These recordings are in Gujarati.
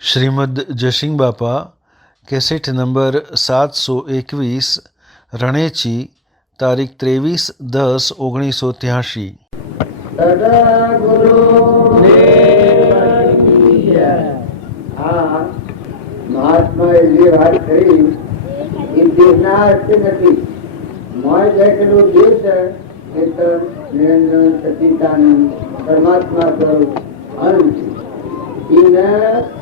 શ્રીમદ જયસિંહ બાપા કેસેટ નંબર 721 રણેચી તારીખ 23/10/1983। મહાત્માએ જે વાત કરી એ દેહના અર્થે નથી. મોય બેઠેલું દેહ છે ચેતન નિરંજન સચિદાનંદ પરમાત્મા સ્વરૂપ અંત એને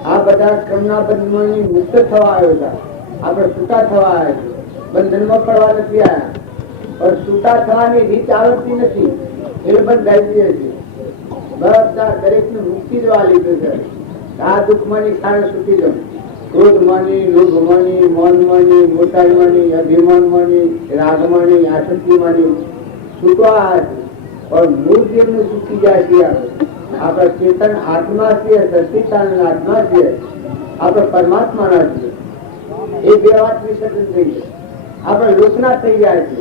આ બધા ક્રમના બંધનોની મુક્ત થવા આવ્યો હતા. આપણે છૂટા થવા આવ્યા છે, બંધનમાં પડવા નથી આવ્યા. પણ છૂટા થવાની રીત આવડતી નથી, એ બંધાઈ દે છે. બધા દરેક ને મુક્તિ જવા લીધું છે. આ દુઃખમાંની કારણે છૂટી જાવ. ક્રોધ માની, લોભ માની, મન માની, મોટાઈ માની, અભિમાન માની, રાગ માની, આસક્તિ માની છૂટવા આવ્યા છે. પણ મૂળ જેમને છૂટી જાય છે આપણા ચેતન આત્મા છે, સચિદાનંદ આત્મા છે, આપણે પરમાત્માના છીએ. એ બે વાત વિસર્જન થઈ છે. આપણે લોકના થઈ ગયા છે.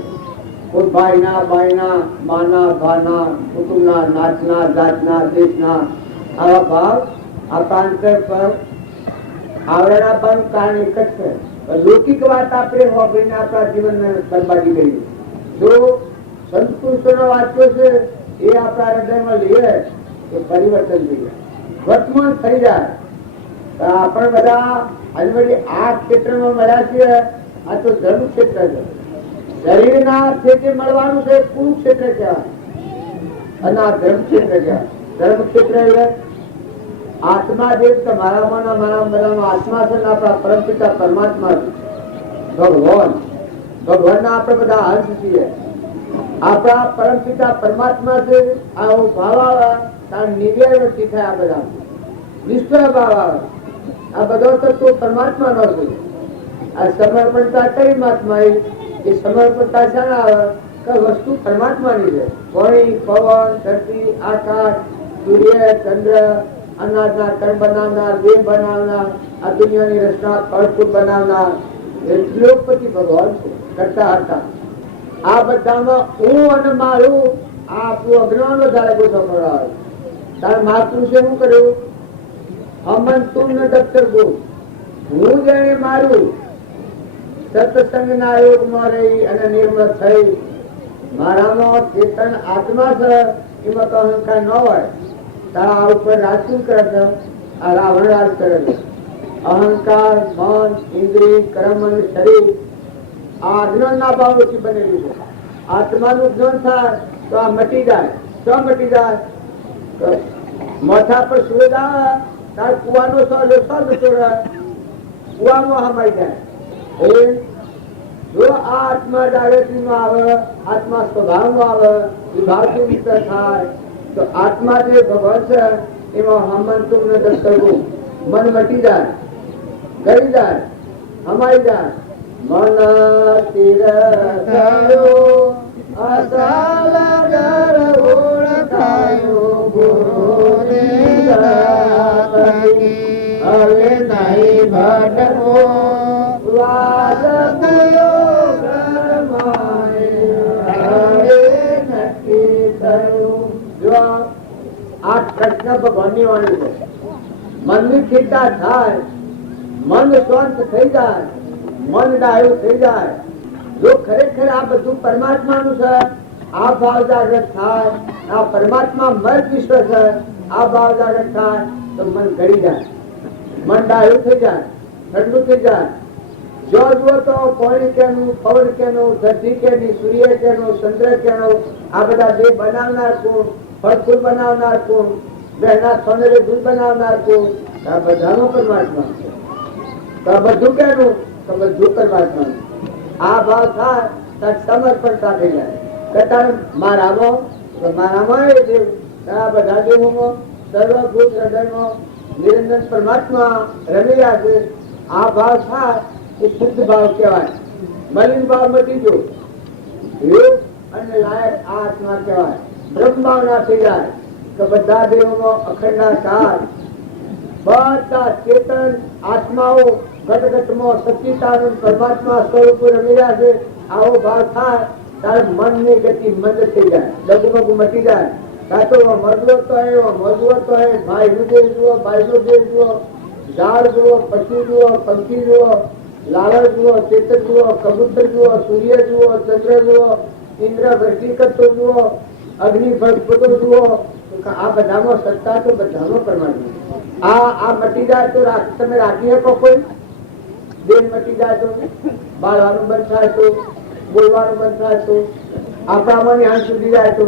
કોઈ ભાઈના, બાઈના, માના, ભાના, કુટુંબના, નાતના, જાતના, દેશના આવા ભાવ આપણા અંતર પર આવરણા પણ કારણ એક જ છે. લૌકિક વાત આપણે હોઈને આપણા જીવનને બરબાદી કરી. જો સંત પુરુષોનો વાંચ્યો છે એ આપણા હૃદયમાં લઈએ તો પરિવર્તન થઈ જાય, વર્તમાન થઈ જાય. આપણે બધા અલવડી આ ક્ષેત્રમાં મળ્યા છીએ. આ તો ધર્મ ક્ષેત્ર છે. શરીરના ક્ષેત્રે મળવાનું છે કુરુક્ષેત્ર કહેવાય, અને આ ધર્મ ક્ષેત્ર કહેવાય. ધર્મ ક્ષેત્ર એટલે આત્મા જે મારામાં બધામાં આત્મા છે ને આપણા પરમપિતા પરમાત્મા છે. ભગવાનના આપણે બધા અંશ છીએ. આપણા પરમપિતા પરમાત્મા છે. આવો ભાવ આવે તાર નિર્વૃત્તિ થાય. આ બધા નિષ્ફળ ભાવ આવે. આ બધો તત્વો પરમાત્મા નો છે. આ સમર્પણતા કઈ મહાત્મા એ સમર્પણતા શાના આવે કે વસ્તુ પરમાત્માની છે. પાણી, પવન, ધરતી, આકાશ, સૂર્ય, ચંદ્ર, અનાજના કણ બનાવનાર, દેહ બનાવનાર, આ દુનિયાની રચના ફળફૂલ બનાવનાર એટલોપતિ ભગવાન છે કરતા હતા. આ બધામાં હું અને મારું આ આપણું અજ્ઞાન વધારે ગોઠો કરાવે. તાર મહાપુરુષે શું કર્યું? હમન તું ને દફતર ગો, હું જાણે મારું સત્સંગના યોગમાં રહી અને નિર્મળ થઈ. મારામાં ચેતન આત્મા છે, એમાં તો અહંકાર ન હોય. તારા ઉપર રાજકુલ કરે છે, આ રાવણ રાજ કરે છે. અહંકાર, મન, ઇન્દ્રિય, કર્મ અને શરીર આ અજ્ઞાન ના ભાવોથી બનેલું છે. આત્માનું જ્ઞાન થાય તો આ મટી જાય. શું મટી જાય? માથા પર સૂરજ આવે તાર કુવાનો કુવામાં હમાઈ જાય. જો આ આત્મા જાગૃતિમાં આવે, આત્મા સ્વભાવમાં આવે, વિભાવથી મુક્ત થાય તો આત્મા જે ભગવાન છે એમાં હમન તું ને કરવું મન મટી જાય, ગળી જાય, હમાઈ જાય. મન તીર થયો અસલ ડર ઓળખાયો ગુરુની રાતની. હવે નહીં ભટકો વાદ ગયો ઘરમાએ, હવે નક્કી થયું. જો આ કૃષ્ણ ભગવાનની વાણી છે. મનની ચિંતા થાય, મન શાંત થઈ જાય, મન ડાયું થઈ જાય. જો ખરેખર આ બધું પરમાત્માનું છે, આ ભાવ જાગૃત થાય, આ પરમાત્મા મત વિશ્વ છે, આ ભાવ જાગૃત થાય તો મન ગળી જાય, મન ડાયું થઈ જાય, ઠંડુ થઈ જાય. જો જુઓ તો પાણી કેનું, પવન કેનું, ધરતી કેની, સૂર્ય કેનું, ચંદ્ર કેનું, આ બધા દેહ બનાવનાર કોણ, ફળફૂલ બનાવનાર કોણ, બહેના સોનેરે દૂધ બનાવનાર કોણ? આ બધાનો પરમાત્મા છે. તો આ બધું કેનું? તો બધું પરમાત્મા. આ ભાવ થાય ત્યારે સમર્પણતા થઈ જાય. કતાર મારામાં એ દેવ, આ બધા દેવોમાં સર્વભૂત હૃદયમાં નિરંજન પરમાત્મા રમેલા છે. આ ભાવ થાય એ શુદ્ધ ભાવ કહેવાય. મલિન ભાવ મટી ગયો, યોગ અને લાયક આ આત્મા કહેવાય. બ્રહ્મ ભાવના થઈ જાય કે બધા દેવોમાં અખંડાકાર બધા ચેતન આત્માઓ ઘટઘટમાં સચિદાનંદ પરમાત્મા સ્વરૂપ રમેલા છે. આવો ભાવ થાય તારે મનની ગતિ મંદ થઈ જાય, લઘુમઘુ મટી જાય. કાં તો મરલો તો મજવો તો ભાઈ નું દેહ જુઓ, ભાઈ નું દેહ જુઓ, ઝાડ જુઓ, પશુ જુઓ, પંખી જુઓ, લાલચ જુઓ, ચેતક જુઓ, કબૂતર જુઓ, સૂર્ય જુઓ, ચંદ્ર જુઓ, ઇન્દ્ર વૃષ્ટિ કરતો જુઓ, અગ્નિ ભડકતો જુઓ, આ બધામાં સત્તા તો બધામાં પરમાત્મા. આ મટી જાય તો તમે રાખી શકો કોઈ? દેહ મટી જાય તો, બાળવાનું બંધ થાય તો, બોલવાનું બંધ થાય તો, આપણામાં હાથ સુધી જાય તો,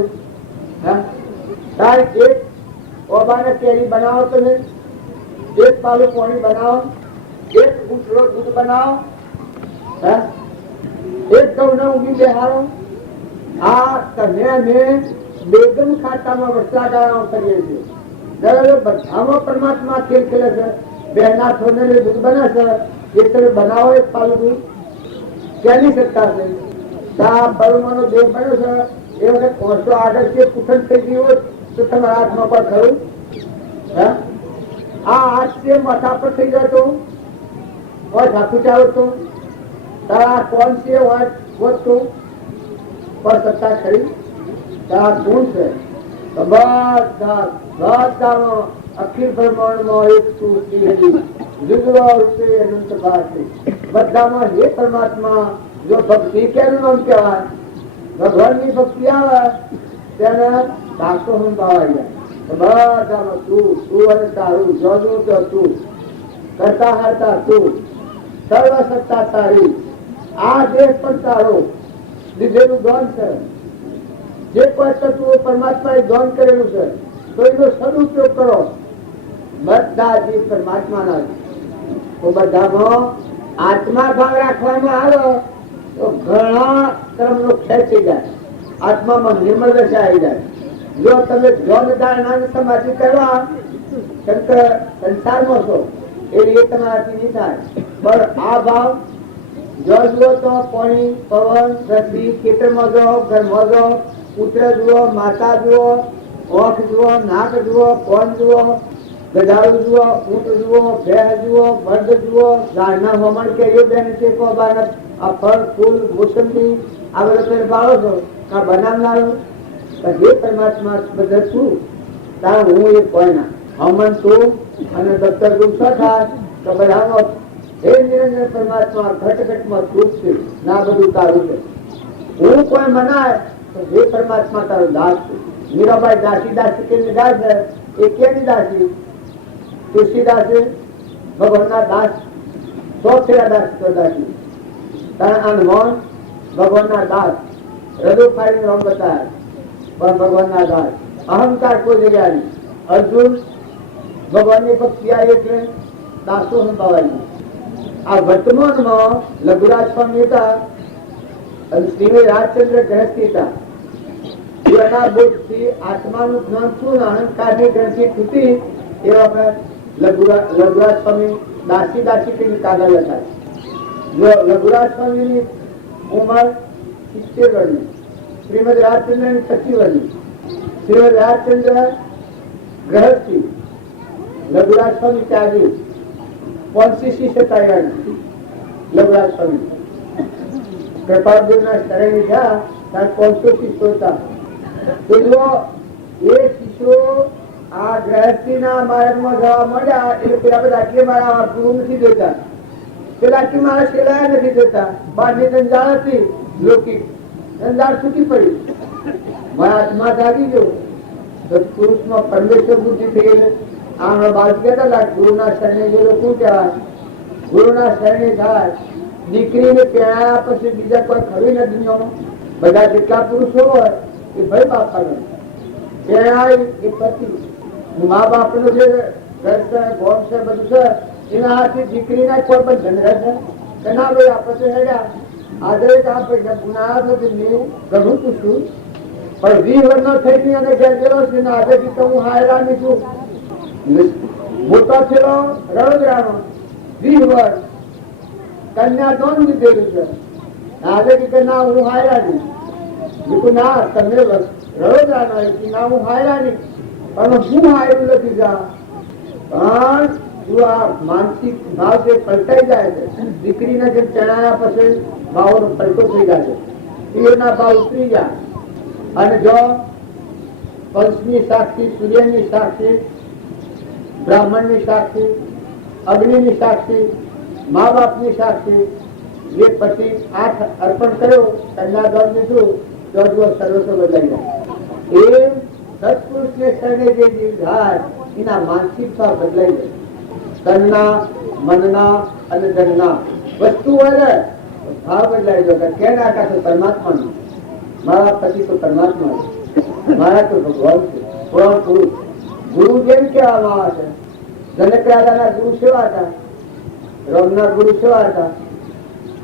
એક ઓબાને કેરી બનાવો તમે, એક પાલું પાણી બનાવો, એક ઉઠલો દૂધ બનાવો, એક ગૌને ઊંઘી બેહારો. આ તમે અમે બેગમ ખાતામાં વસ્ત્રાગાળાઓ કરીએ છીએ. બધામાં પરમાત્મા ખેલ ખેલે છે. બેના છોડને દૂધ બને છે, એ તમે બનાવો એક પાલું દૂધ, ક્યાંની સત્તા છે? આ બળમાનો દેહ બન્યો છે એ વખત પહોંચતો આગળ છે કુઠન થઈ ગયું હોત તો તમારા હાથમાં પર ખરું? આ હાથ છે માથા પર થઈ જતો હોય, હાથું ચાલતો તારા કોણ છે વધતું પર સત્તા ખરી? તારા ગુણ છે બધામાં અખિલ બ્રહ્માંડમાં એક જુદવા રૂપે અનંત ભાષે બધામાં હે પરમાત્મા. જો ભક્તિ કેનું નામ કહેવાય? ભગવાનની ભક્તિ આવે તેને દાસો સંભાવાઈ જાય. બધામાં તું અને તારું, જોડું તો તું, કરતા હારતા તું, સર્વ સત્તા તારી, આ દેશ પણ તારો, લીધેલું દાન છે. જે કોઈ તત્વો પરમાત્માએ દાન કરેલું છે તો એનો સદુપયોગ કરો. બધા જીવ પરમાત્માના તો બધામાં આત્મા ભાગ રાખવામાં આવે તો ઘણા કર્મનો ક્ષય થઈ જાય, આત્મામાં નિર્મળ દશા આવી જાય. જો તમે જોન દાન સમાધિ કરવા સંસારમાં છો એ રીતે તમારાથી નહીં થાય. પણ આ ભાવ જો જુઓ તો પાણી, પવન, રસ્તી, ખેતરમાં જાઓ, ઘરમાં જાઓ, પુત્ર જુઓ, માતા જુઓ, ઓખ જુઓ, નાક જુઓ, કોણ જુઓ, ગધાડું જુઓ, ઊંટ જુઓ, ભેંસ જુઓ, મર્દ જુઓ, ઝાડના હોમણ કેરીઓ બેન છે, આ ફળ, ફૂલ, મોસંબી આ બધા બાળો છો આ બનાવનારો જે પરમાત્મા બધા છું તાર હું એ કોઈ ના હમણ તું અને દત્તર ગુસ્સો થાય તો બધાનો હે નિરંજન પરમાત્મા ઘટઘટમાં તું છે ના બધું તારું છે. હું કોઈ મનાય તો જે પરમાત્મા તારો દાસ છે. મીરાબાઈ દાસી દાસી કેની દાસ છે? એ કેની દાસી? તુલસીદાસ ભગવાનના દાસ, 100 ફેરા દાસ તો દાસી તારા અનમોન ભગવાનના દાસ. હૃદય ફાડીને નામ બતાવ્યા પણ ભગવાનના દાસ. અહંકાર કોઈ જગ્યા નહીં. અર્જુન ભગવાનની ભક્તિ આવી એટલે દાસો સંભાવાય. આ વર્તમાનમાં લઘુરાજ સ્વામી હતા અને શ્રી રાજચંદ્ર ગ્રહસ્થી હતા. એના બોધથી આત્માનું જ્ઞાન શું અહંકારની ગ્રંથિ તૂટી એ વખત લઘુરાજ સ્વામી દાસી દાસી કરીને કાગળ હતા. લઘુરાજ સ્વામીની ઉંમર 70 વર્ષની, શ્રીમદ રાજચંદ્રની 25 વર્ષની. શ્રીમદ રાજચંદ્ર ગ્રહસ્થી, લઘુરાજ સ્વામી ત્યાગી. 85 લઘુરાજ સ્વામી કૃપાદેવના શરણે ગયા ત્યારે 500 શિષ્યો હતા. એ શિષ્યો આ ગ્રહસ્થીના માર્ગમાં જવા માંડ્યા એટલે પેલા બધા કે મારા ગુરુ નથી દેતા, પેલા કે મારા શેલાયા નથી દેતા. બહારની જંજાળ હતી, લૌકિક જંજાળ છૂટી પડી, મારા આત્મા જાગી ગયો. પુરુષમાં પરમેશ્વર બુદ્ધિ થઈ ગઈ. આમ બાદ કહેતા ગુરુના શરણે ગયેલો શું કહેવાય? ગુરુના શરણે થાય. દીકરીને પહેણાયા પછી બીજા કોઈ ખરી નથી દુનિયામાં. બધા જેટલા પુરુષો હોય એ ભાઈ બાપ પહેણાય એ પતિ, મા બાપ નું જે ઘર છે, ગોમ છે, બધું છે એના હાથથી દીકરીના કોઈ પણ જનરે છે કે ના ભાઈ આપણે હેડ્યા આજે આ પૈસા ગુના નથી. મેં ઘણું પૂછ્યું પણ 20 વર્ષનો થઈ અને ઘેર ગયેલો છે ને આજે તો હું હાયરાની છું. મોટો થયેલો રણોદરાનો 20 વર્ષ કન્યા દોન લીધેલું છે. આજે કે ના હું હાયરાની. બીજું ના તમે રણોદરાનો ના હું હાયરાની પણ હું હાયરું નથી જા. પણ જો આ માનસિક ભાવ જે પલટાઈ જાય છે, દીકરીને જે ચણાયા પછી ભાવનો પલટો થઈ જાય છે, એના ભાવ ઉતરી જાય. અને જો પંચની સાક્ષી, સૂર્યની સાક્ષી, બ્રાહ્મણની સાક્ષી, અગ્નિની સાક્ષી, મા બાપની સાક્ષી, જે પતિ આંખ અર્પણ કર્યો, કન્યાદાન દીધું, તો સર્વસ્વ બદલાઈ જાય. એમ સત્પુરુષને શરણે જે જીવ જાય એના માનસિકતા બદલાઈ જાય. તનના, મનના અને ધનના વસ્તુ વડે ભાવ બદલાઈ ગયો. કેને આકાશ પરમાત્માનું, મારા પતિ તો પરમાત્મા છે, મારા તો ભગવાન છે. પુરાણ પુરુષ ગુરુ જેમ કહેવામાં આવે છે. જનક રાજાના ગુરુ સેવા હતા, રામના ગુરુ સેવા હતા,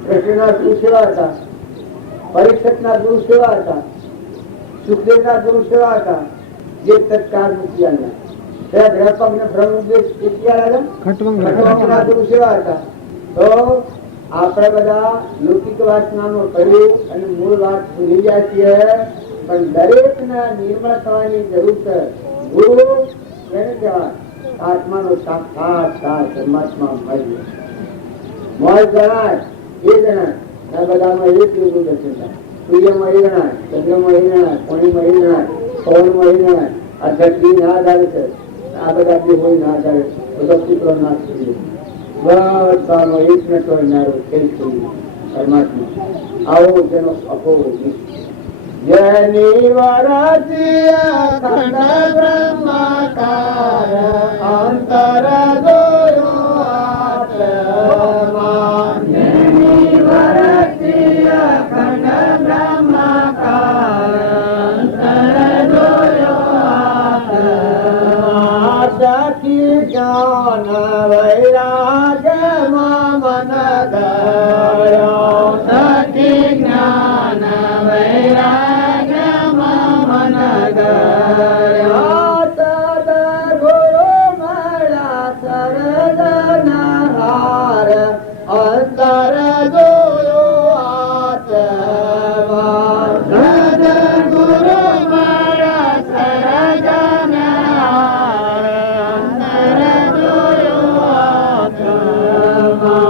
કૃષ્ણના ગુરુ સેવા હતા, પરીક્ષિતના ગુરુ સેવા હતા, સુખદેવના ગુરુ સેવા હતા. જે તત્કાળ મૂકી આવ્યા ખટવંગના ગુરુ સેવા હતા. તો આપણે બધા લૌકિક વાસનામાં કર્યું અને મૂળ વાત ભૂલી ગયા છીએ. પણ દરેક ના નિર્મળ થવાની જરૂર છે. ગુરુ એને કહેવાય આત્માનો સાક્ષાત્કાર પરમાત્મા મળ્યો. મોજ જણાય એ જણાય. આ બધામાં એક એવું દર્શન થાય. સૂર્યમાં એ જણાય, ચંદ્રમાં એ જણાય, પાણીમાં એ જણાય, પવનમાં એ જણાય. આ ધરતી ના આધારે છે. આ બધા જે હોય ના આધારે બધા પુત્રો નાશ કરી બધાનો એક ને કરનારો ખેલ કરી પરમાત્મા. આવો જેનો અપોવો જેની વરતી અખંડ બ્રહ્માકાર અંતર જોયો આત્મા. જેની વરતી અખંડ બ્રહ્માકાર અંતર જોયો આત્મા. સખી જ્ઞાન વૈરાગ્યમાં મન ગયો. સખી જ્ઞાન વૈરાગ્યમાં મન ગયો. સદગુરુ મળ્યા સર્જનહાર અંતર જોયો આત્મા. સદગુરુ મળ્યા સર્જનહાર અંતર જોયો આત્મા.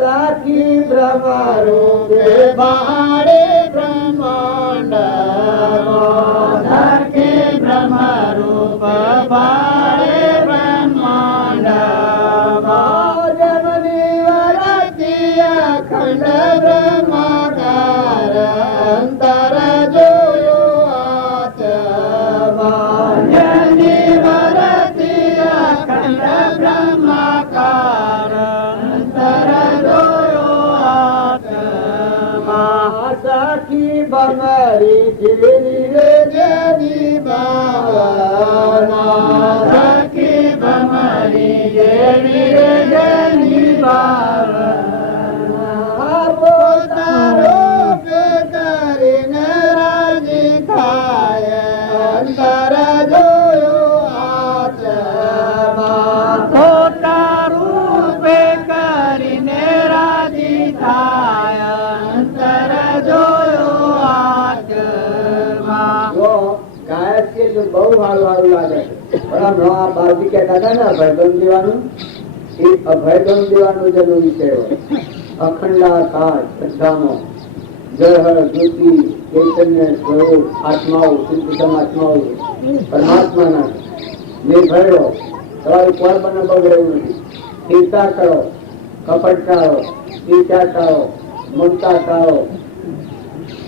સખી બ્રહ્મરૂપે બાળે બ્રહ્માંડ. સખી બ્રહ્મરૂપ બાળે બ્રહ્માંડ. જમની વરતી અખંડ બ્રહ્માકાર અંતર જોયો આત્મા. જમની વરતી અખંડ બ્રહ્માકાર અંતર જોયો આત્મા. સખી બમરી જીરી રે જેની ભાવના. સખી બમરી જેની રે જેની ભાવના. પોતારો કરીને રાજી થાય અંતર જોયો આત્મા. પોતારું કરીને રાજી થાય અંતર જોયો આત્મા. ગાયક કે જો બહુ સારું સારું લાગે. પણ હમણાં આ બાજી કહેતા હતા ને અભયદમ દેવાનું, એ અભયદમ દેવાનો જરૂરી છે. અખંડાકાર બધામાં જળ જ્યોતિ ચૈતન્ય સ્વરૂપ આત્માઓ શુદ્ધતમ આત્માઓ પરમાત્માના નિર્ભયો. તમારું કોઈ બને બગડેવું નથી. ચિંતા કરો, કપટ ટાળો, ચિંતા ટાળો, મમતા ટાળો.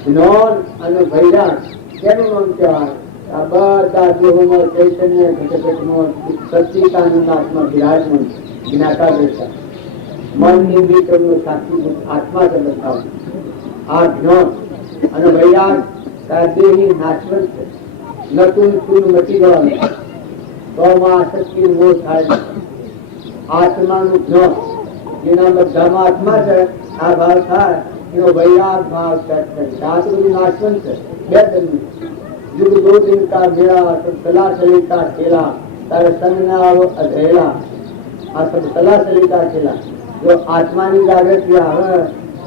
જ્ઞાન અને વૈરાગ કેનું નામ કહેવાય? આ બધા દેહોમાં ચૈતન્ય ઘટઘટમાં સચ્ચિદાનંદ આત્મા વિરાજમાન જ્ઞાતા દેશા. મન નિર્વિક્રમનો સાક્ષી આત્મા છે બતાવું. આ જ્ઞાન અને વૈરાગ દેહની નાશવંત છે. નતું ચૂન મચી જવાનું. તો આસક્તિ મોહ થાય. આત્માનું જ્ઞાન જેના બધામાં આત્મા છે, આ ભાવ થાય એનો વૈરાગ ભાવ સેટ થાય. આ તો બધું નાશવંત છે. બે જન્મ युग दो दिन का मेरा सब सला सलीका खेला तारे संग न आवो अधेला. આ सब सला सलीका खेला. जो આત્માની જાગૃતિ આવે,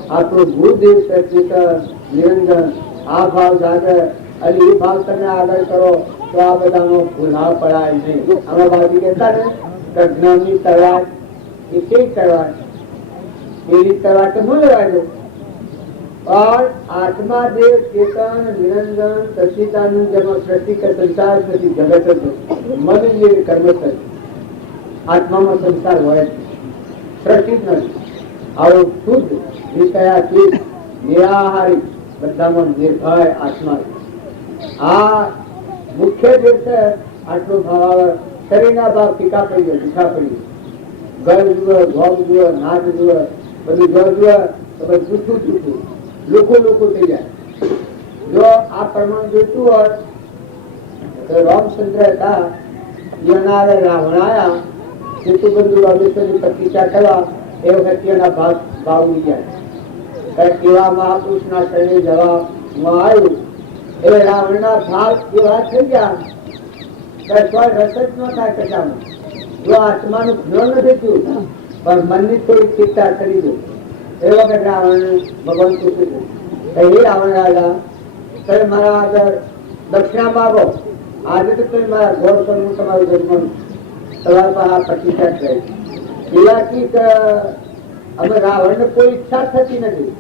આપણું ભૂદેવ સચિતર નિરંજન આ ભાવ જાગે અને એ ભાવ તમે આગળ કરો તો આ બધાનો ગુનાહ પડાય નહીં. આમાં બાજુ કહેતા ને જ્ઞાનની તરવાજ એ કઈ તરવાજ એવી તરવાજ તો ન લેવાજો. और आत्मा देव चेतन निरंजन सच्चिदानंद जब सृष्टि का संसार सृष्टि जगत मन ये कर्म कर आत्मा में संसार हो પ્રસિદ્ધ નથી. આવું શુદ્ધ વિષયાતીત નિરાહારી બધામાં નિર્ભય આત્મા, આ મુખ્ય જે છે આટલો ભાવ આવે. શરીરના ભાવ ફીકા પડી જાય, મીઠા પડી જાય. ઘર જુએ, ભોગ જુએ, નાચ જુએ, બધું ઘર જુએ તો બધું જૂઠું જૂઠું લુખું લુખું થઈ જાય. જો આ પ્રમાણ જોઈતું હોય તો રામચંદ્ર હતા, એના રાવણ આયા સેતુબંધુ રામેશ્વરની પ્રતિષ્ઠા કરવા, એ વખતે એના ભાવ ઉડી ગયા. એવા મહાપુરુષના શરીરે જવામાં આવ્યું, એ રાવણના ભાવ એવા થઈ ગયા રસ જ ન થાય કશામાં. જો આત્માનું જ્ઞાન નથી થયું પણ મનની થોડી ચિંતા કરી દો, એ વખત રાવણ ભગવાન પૂછ્યું, એ રાવણ રાજા તમે મારા આગળ દક્ષિણા માગો, આજે તો તમે મારા ગોળ પર હું તમારું જન્મ તમારા પર આ પ્રતિષ્ઠા કરી. એવાથી અમે રાવણને કોઈ ઈચ્છા થતી નથી,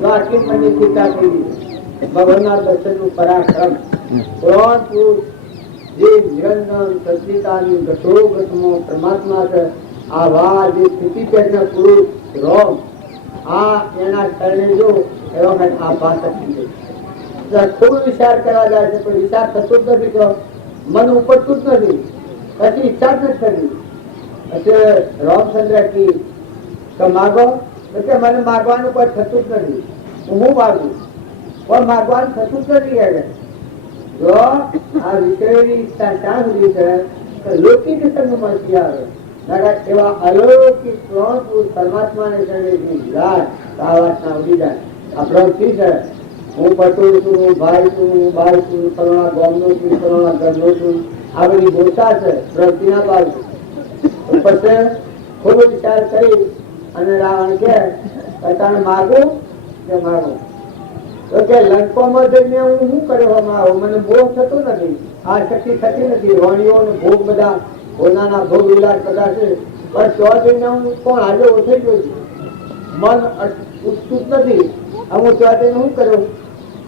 તો આટલી મનની ચિંતા કરી દીધી. ભગવાનના દર્શનનું પરાક્રમ ત્રણ પુરુષ જે નિરંજન સચિતાની ગતોગતમાં પરમાત્મા છે, આવા જે સ્થિતિ પેટના પુરુષ રોમ, આ એના શરણે જો એવા માટે આ ભાષા થઈ ગઈ. ખૂબ વિચાર કરવા જાય છે પણ વિચાર થતો જ નથી, તો મન ઉપડતું જ નથી, પછી ઈચ્છા જ નથી થતી. એટલે રામચંદ્ર કી તો માગો, એટલે મને માગવાનું કોઈ થતું જ નથી, હું માગું પણ માગવાનું થતું જ નથી. એને જો આ વિષયની ઈચ્છા ક્યાં સુધી છે તો લૌકિક સંગમાંથી આવે, એવા અલૌકિક પરમાત્માને શરીરની જાય તો આ વાત ના ઉડી જાય. આ ભ્રમથી છે હું પટોળ છું, હું ભાઈ છું, હું બાઈ છું, ફલાણા ગામનો છું, ફલાણા ઘરનો છું, આ બધી ગોતા છે ભ્રમથી ના બાજુ. પછી ખૂબ વિચાર કરી અને રાવણ કે તને માગું કે માગું, તો કે લંકોમાં જઈને હું શું કર્યો મારું, મને ભોગ થતો નથી, આ શક્તિ થતી નથી. વાણીઓ ભોગ બધા હોનાના ભોગ વિલાસ બધા છે, પણ તો જઈને હું કોણ આજે ઓછાઈ ગયો છું, મન ઉઠતું જ નથી. હું ત્યાં જઈને શું કર્યું,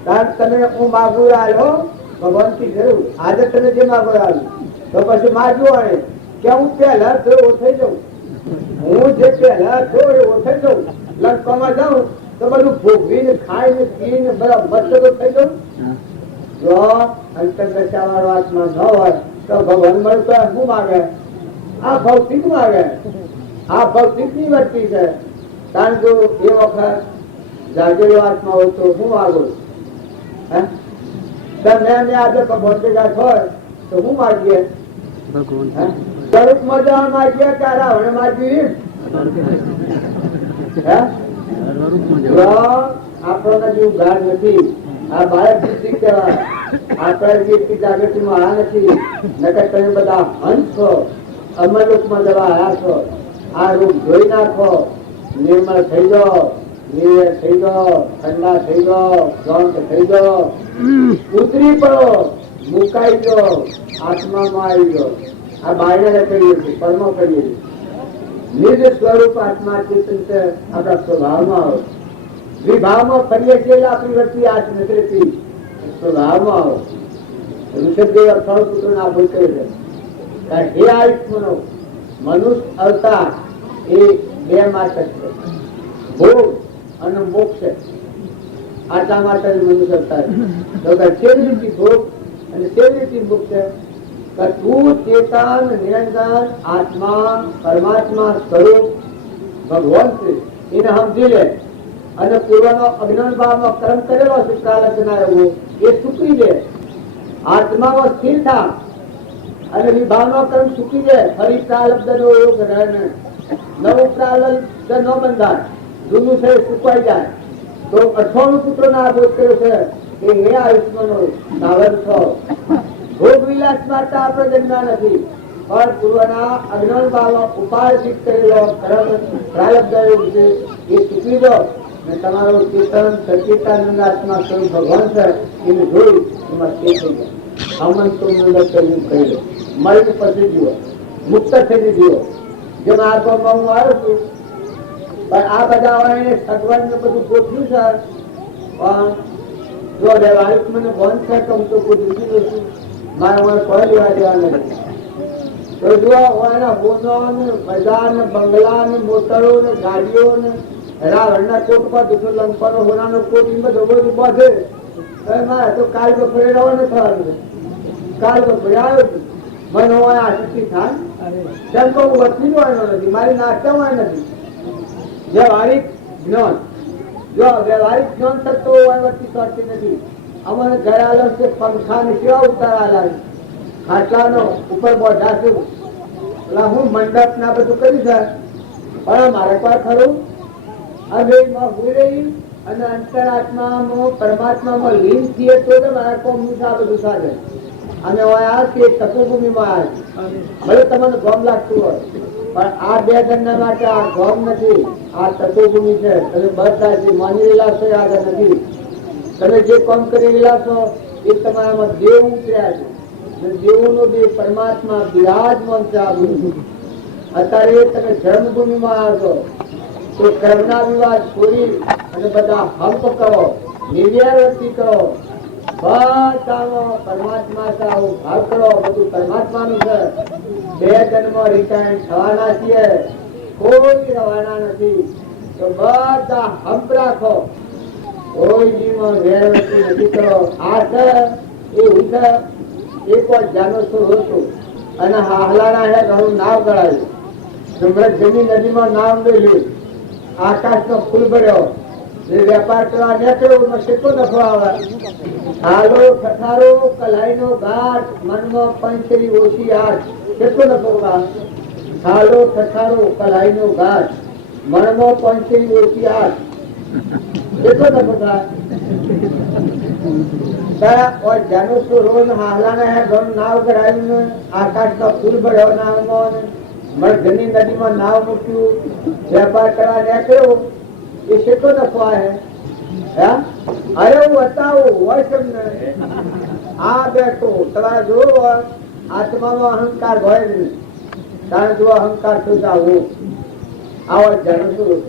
કારણ તમે હું માગું આવ્યો ભગવાન થી જરૂર, આજે તમે જે માગો આવ્યું તો પછી માગ્યું આવે કે હું પહેલા જો ઓછાઈ જાઉં, હું જે પહેલા છો એ ઓછાઈ જાઉં, લંકામાં જાઉં તો બધું ભોગવીને ખાઈને પીને બધા મસ્ત થઈ જાઉં. જો અંતરદશાવાળો આત્મા ન હોય તો ભગવાન મળતો શું માગે, આ ભૌતિક માગે, આ ભૌતિક ની વર્તી છે. કારણ જો એ વખત જાગેલો આત્મા હોય તો હું માગું, તમે આજે ભૌતિકાત હોય તો હું માગીએ સ્વરૂપ મજા માગીએ કે રાવણ માગી. આપણને જેવું ગાઢ નથી, આ બાળક બુદ્ધિ કહેવાય. આપણા જેટલી જાગૃતિ માં આ નથી, નકર તમે બધા હંસ છો, અમરલોક માં જવા આવ્યા છો. આ રૂપ જોઈ નાખો, નિર્મળ થઈ જાઓ, નિર્ભય થઈ જાઓ, ઠંડા થઈ જાઓ, શાંત થઈ જાઓ, ઉતરી પડો, મુકાઈ જાઓ, આત્મામાં આવી જાઓ. આ બાયણે કરીએ છીએ, કર્મ કરીએ છીએ. નિજ સ્વરૂપ આત્મા ચેતન છે આપણા સ્વભાવમાં આવે. વિભાવમાં ફરીએ છીએ એટલે આપણી વચ્ચે આજ નથી, સ્વભાવમાં આવે. ઋષભદેવ અઠવાડિયું પુત્ર ના ભૂલ કરે છે. હે આયુષ્મનો મનુષ્ય અવતાર એ બે માત્ર છે, ભોગ અને મોક્ષ. આટલા માટે મનુષ્ય અવતાર કેવી રીતે ભોગ અને કેવી રીતે મોક્ષ. તું ચેતન નિરંજન આત્મા પરમાત્મા સ્વરૂપ ભગવાન છે એને સમજી લે અને પૂર્વનો અજ્ઞાન ભાવનો કર્મ કરેલો છે પ્રાલબ્ધના એવો એ ચૂકી દે, આત્મામાં સ્થિર થા અને વિભાવનો કર્મ ચૂકી દે. ફરી પ્રાલબ્ધ નો યોગ રહે નહીં, નવું પ્રાલબ્ધ ન બંધાય, જૂનું છે ચૂકવાઈ જાય. તો 98 પુત્રો ના આબોધ કર્યો છે કે હે આયુષ્માનો સાવર છો. ભોગ વિલાસ માટે આપણે જન્મ્યા નથી, પણ પૂર્વના અજ્ઞાન ભાવ ઉપાર્જિત કરેલો કર્મ પ્રારબ્ધ છે એ ચૂકવી દો અને તમારો ચેતન સચેતાનંદ આત્મા સ્વરૂપ ભગવાન છે એને જોઈ એમાં તે થઈ જાય. આમંત્રણ કર્યું કહી દો, મળી પછી જુઓ, મુક્ત થઈને જુઓ. જેમ આગળમાં હું આવ્યો છું, પણ આ બધા એને સગવડ ને બધું ગોઠવ્યું છે, પણ જો આયુષ્માન બંધ છે તો હું તો કોઈ દીધી છું, મારે કોઈ લેવા દેવા નથી. તો જો એના હોનો ને બજાર ને બંગલા ને મોટરો ને ગાડીઓ ને રાવણના કોટ પર દુસો લંકાનો હોનાનો કોટ ઈ બધો બધું બાંધે એમાં તો કાલ બપોરે રવાના થવાનું કાલ બપોરે આવ્યો મને હોય આશક્તિ થાય કેમ તો હું વચની જોવાનો નથી મારી નાસ્તા હોય નથી વ્યવહારિક જ્ઞાન જો વ્યવહારિક જ્ઞાન થતો હોય વચ્ચે કરતી નથી અમારે ઘરે આલો છે પંખા ને કેવા ઉતારા ખાટલાનો ઉપર બોધાશું એટલે હું મંડપ ના બધું કરી છે પણ મારે કોઈ ખરું હવે હું રહી અને અંતરાત્મામાં પરમાત્મામાં લીન થઈએ તો મારા કોમ આ બધું સાધે અમે આ કે તપોભૂમિમાં ભલે તમને ગોમ લાગતું હોય પણ આ બે જણના માટે આ ગોમ નથી આ તપોભૂમિ છે તમે બધા જે માની રહેલા છો આગળ નથી તમે જે કામ કરી રહેલા છો એ તમારામાં દેવ ઉતર્યા છે દેવોનો દેવ પરમાત્મા બિરાજમાન છે આ ભૂમિ અત્યારે તમે જન્મભૂમિમાં આવશો તો કર્મના વિવાદ છોડી અને બધા હંપ કરો નિર્વ્યાવૃત્તિ કરો બધામાં પરમાત્મા સારું ભાવ કરો બધું પરમાત્માનું છે બે જન્મ રિટાયર થવાના છીએ કોઈ રવાના નથી તો બધા હંપ રાખો કોઈ જીવન વેરવૃત્તિ નથી કરો આ છે એવું છે એક વાર જાનો છો હતો અને હાહલાના હે ઘણું નાવ ગળાયું જમીન નદીમાં નાવ મેળ્યું આકાશનો ફૂલ ભર્યો વેપાર કરવા નીકળ્યો કેટલો નફો આવે હાલો ઠઠારો કલાઈનો ઘાટ મનમાં પંચરી ઓછી આઠ કેટલો નફો હાલો ઠઠારો કલાઈનો ઘાટ મનમાં પંચરી ઓછી આઠ કેટલો નફો થાય જાનો છો રોજ હાલાના હે ઘણું નાવ કરાયું આકાશનો ફૂલ ભર્યો નાવમાં ઘરની નદીમાં નાવ મૂક્યું વેપાર કરવા નીકળ્યો એ કેટલો નફો હે અરે હું બતાવું હોય કેમ આ બેઠો તમારે જોવો આત્મામાં અહંકાર હોય નહીં તારે જો અહંકાર શું આવું આવો જાણું શું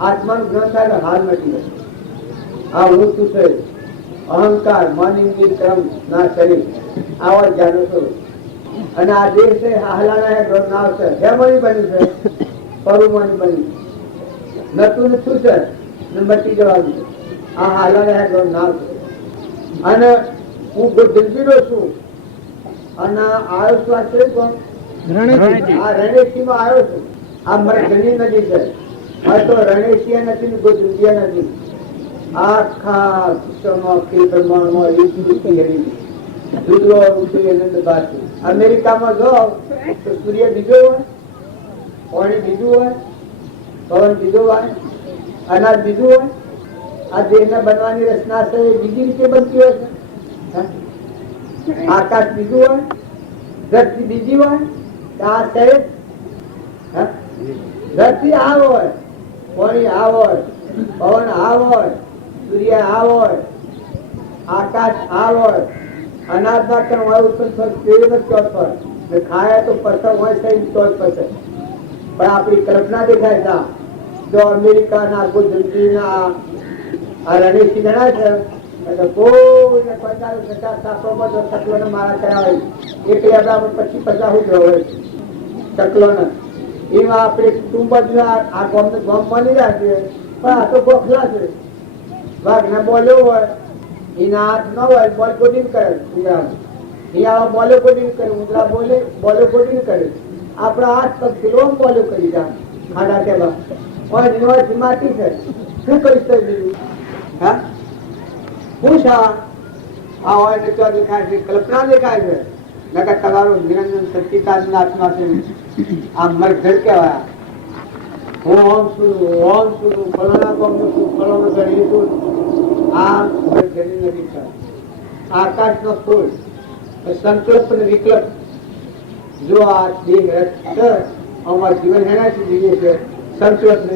આત્માનું જ્ઞાન થાય હાલ નથી આ હું શું છે અહંકાર મન ઇન્દ્રિય કર્મ ના શરીર આવો જાણું છું અને આ દેહ છે હાલાના હે નાવ છે હેમણી બન્યું છે પરુમણી બન્યું નતું શું છે મટી જવાનું આ હાલાના હે નાવ છે અને હું દિલબીરો છું અને આવ્યો છું આ છે કોણ આ રણેશી માં આવ્યો છું આ મારી ઘણી નદી છે આ તો રણેશિયા નથી ને કોઈ દુનિયા નથી આખા વિશ્વમાં બ્રહ્માંડમાં અમેરિકામાં જો તો સૂર્ય બીજો હોય પાણી બીજું હોય પવન બીજો હોય અનાજ બીજું હોય આ દેહના બનવાની રચના છે એ બીજી રીતે બનતી હોય છે આકાશ બીજું હોય ધરતી બીજી હોય આ શહેર ધરતી આ હોય પાણી આ હોય પવન આ હોય સૂર્ય આ હોય આકાશ આ હોય અનાજ ના કણ હોય ખાયા તો પસર હોય છે તો પસર પણ આપણી કલ્પના દેખાય છે જો અમેરિકાના ગુજરાતીના આ રણેશી ગણાય છે કોઈને ચકલો મારા કરાવે એટલે આપણે 25-50 હોય ચકલો ને એમાં આપણે કુટુંબ જ આ ગામ બની રહ્યા છે પણ આ તો ગોખલા છે વાઘ ને બોલ્યો હોય એના હાથ ન હોય બોલ કોડિંગ કરે અહીંયા બોલો કોડિંગ કરે ઉંદરા બોલો કોડિંગ કરે આપણા હાથ પગ ફિલ્મ બોલો કરી જાય ખાડા ટેબા और યુનિવર્સિટી માટી છે શું કરી શકે બીજું હા પૂછ આ હોય ને તો દેખાય છે કલ્પના દેખાય છે નકર તમારું નિરંજન સચ્ચિદાનંદ આત્મા છે આ મરઘર કહેવાય હું ઓમ છું ફલાણા કોમનું છું ફલાણું ગણી છું આ મરઘરની નદી છે આકાશનો ફૂલ સંકલ્પ ને વિકલ્પ જો આ દેહ છે અમારું જીવન એનાથી જીવે છે સંકલ્પ ને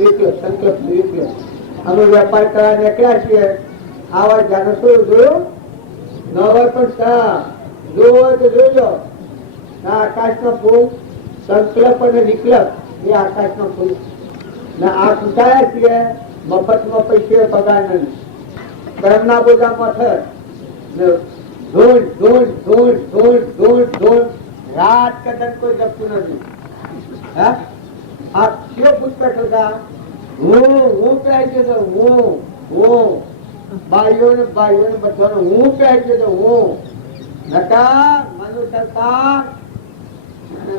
વિકલ્પ અમે વેપાર કરવા નીકળ્યા છીએ આવા જાણો શું જોયું નવર પણ સા જોવો તો જોજો આકાશનો ફૂલ સંકલ્પ અને વિકલ્પ એ આકાશનો ફૂલ ને આ પૂછાયા છીએ મફતમાં પૈસે પગાર નહીં કર્મના બોજા મથર ધૂળ ધૂળ ધૂળ ધૂળ ધૂળ ધૂળ રાત કદન કોઈ જપતું નથી. હા, આ કયો પુસ્તક હતા? હું પહેરી ગયો તો હું ભાઈઓ ને બધાનો હું પહેરી ગયો તો હું નકા મનુ સરકાર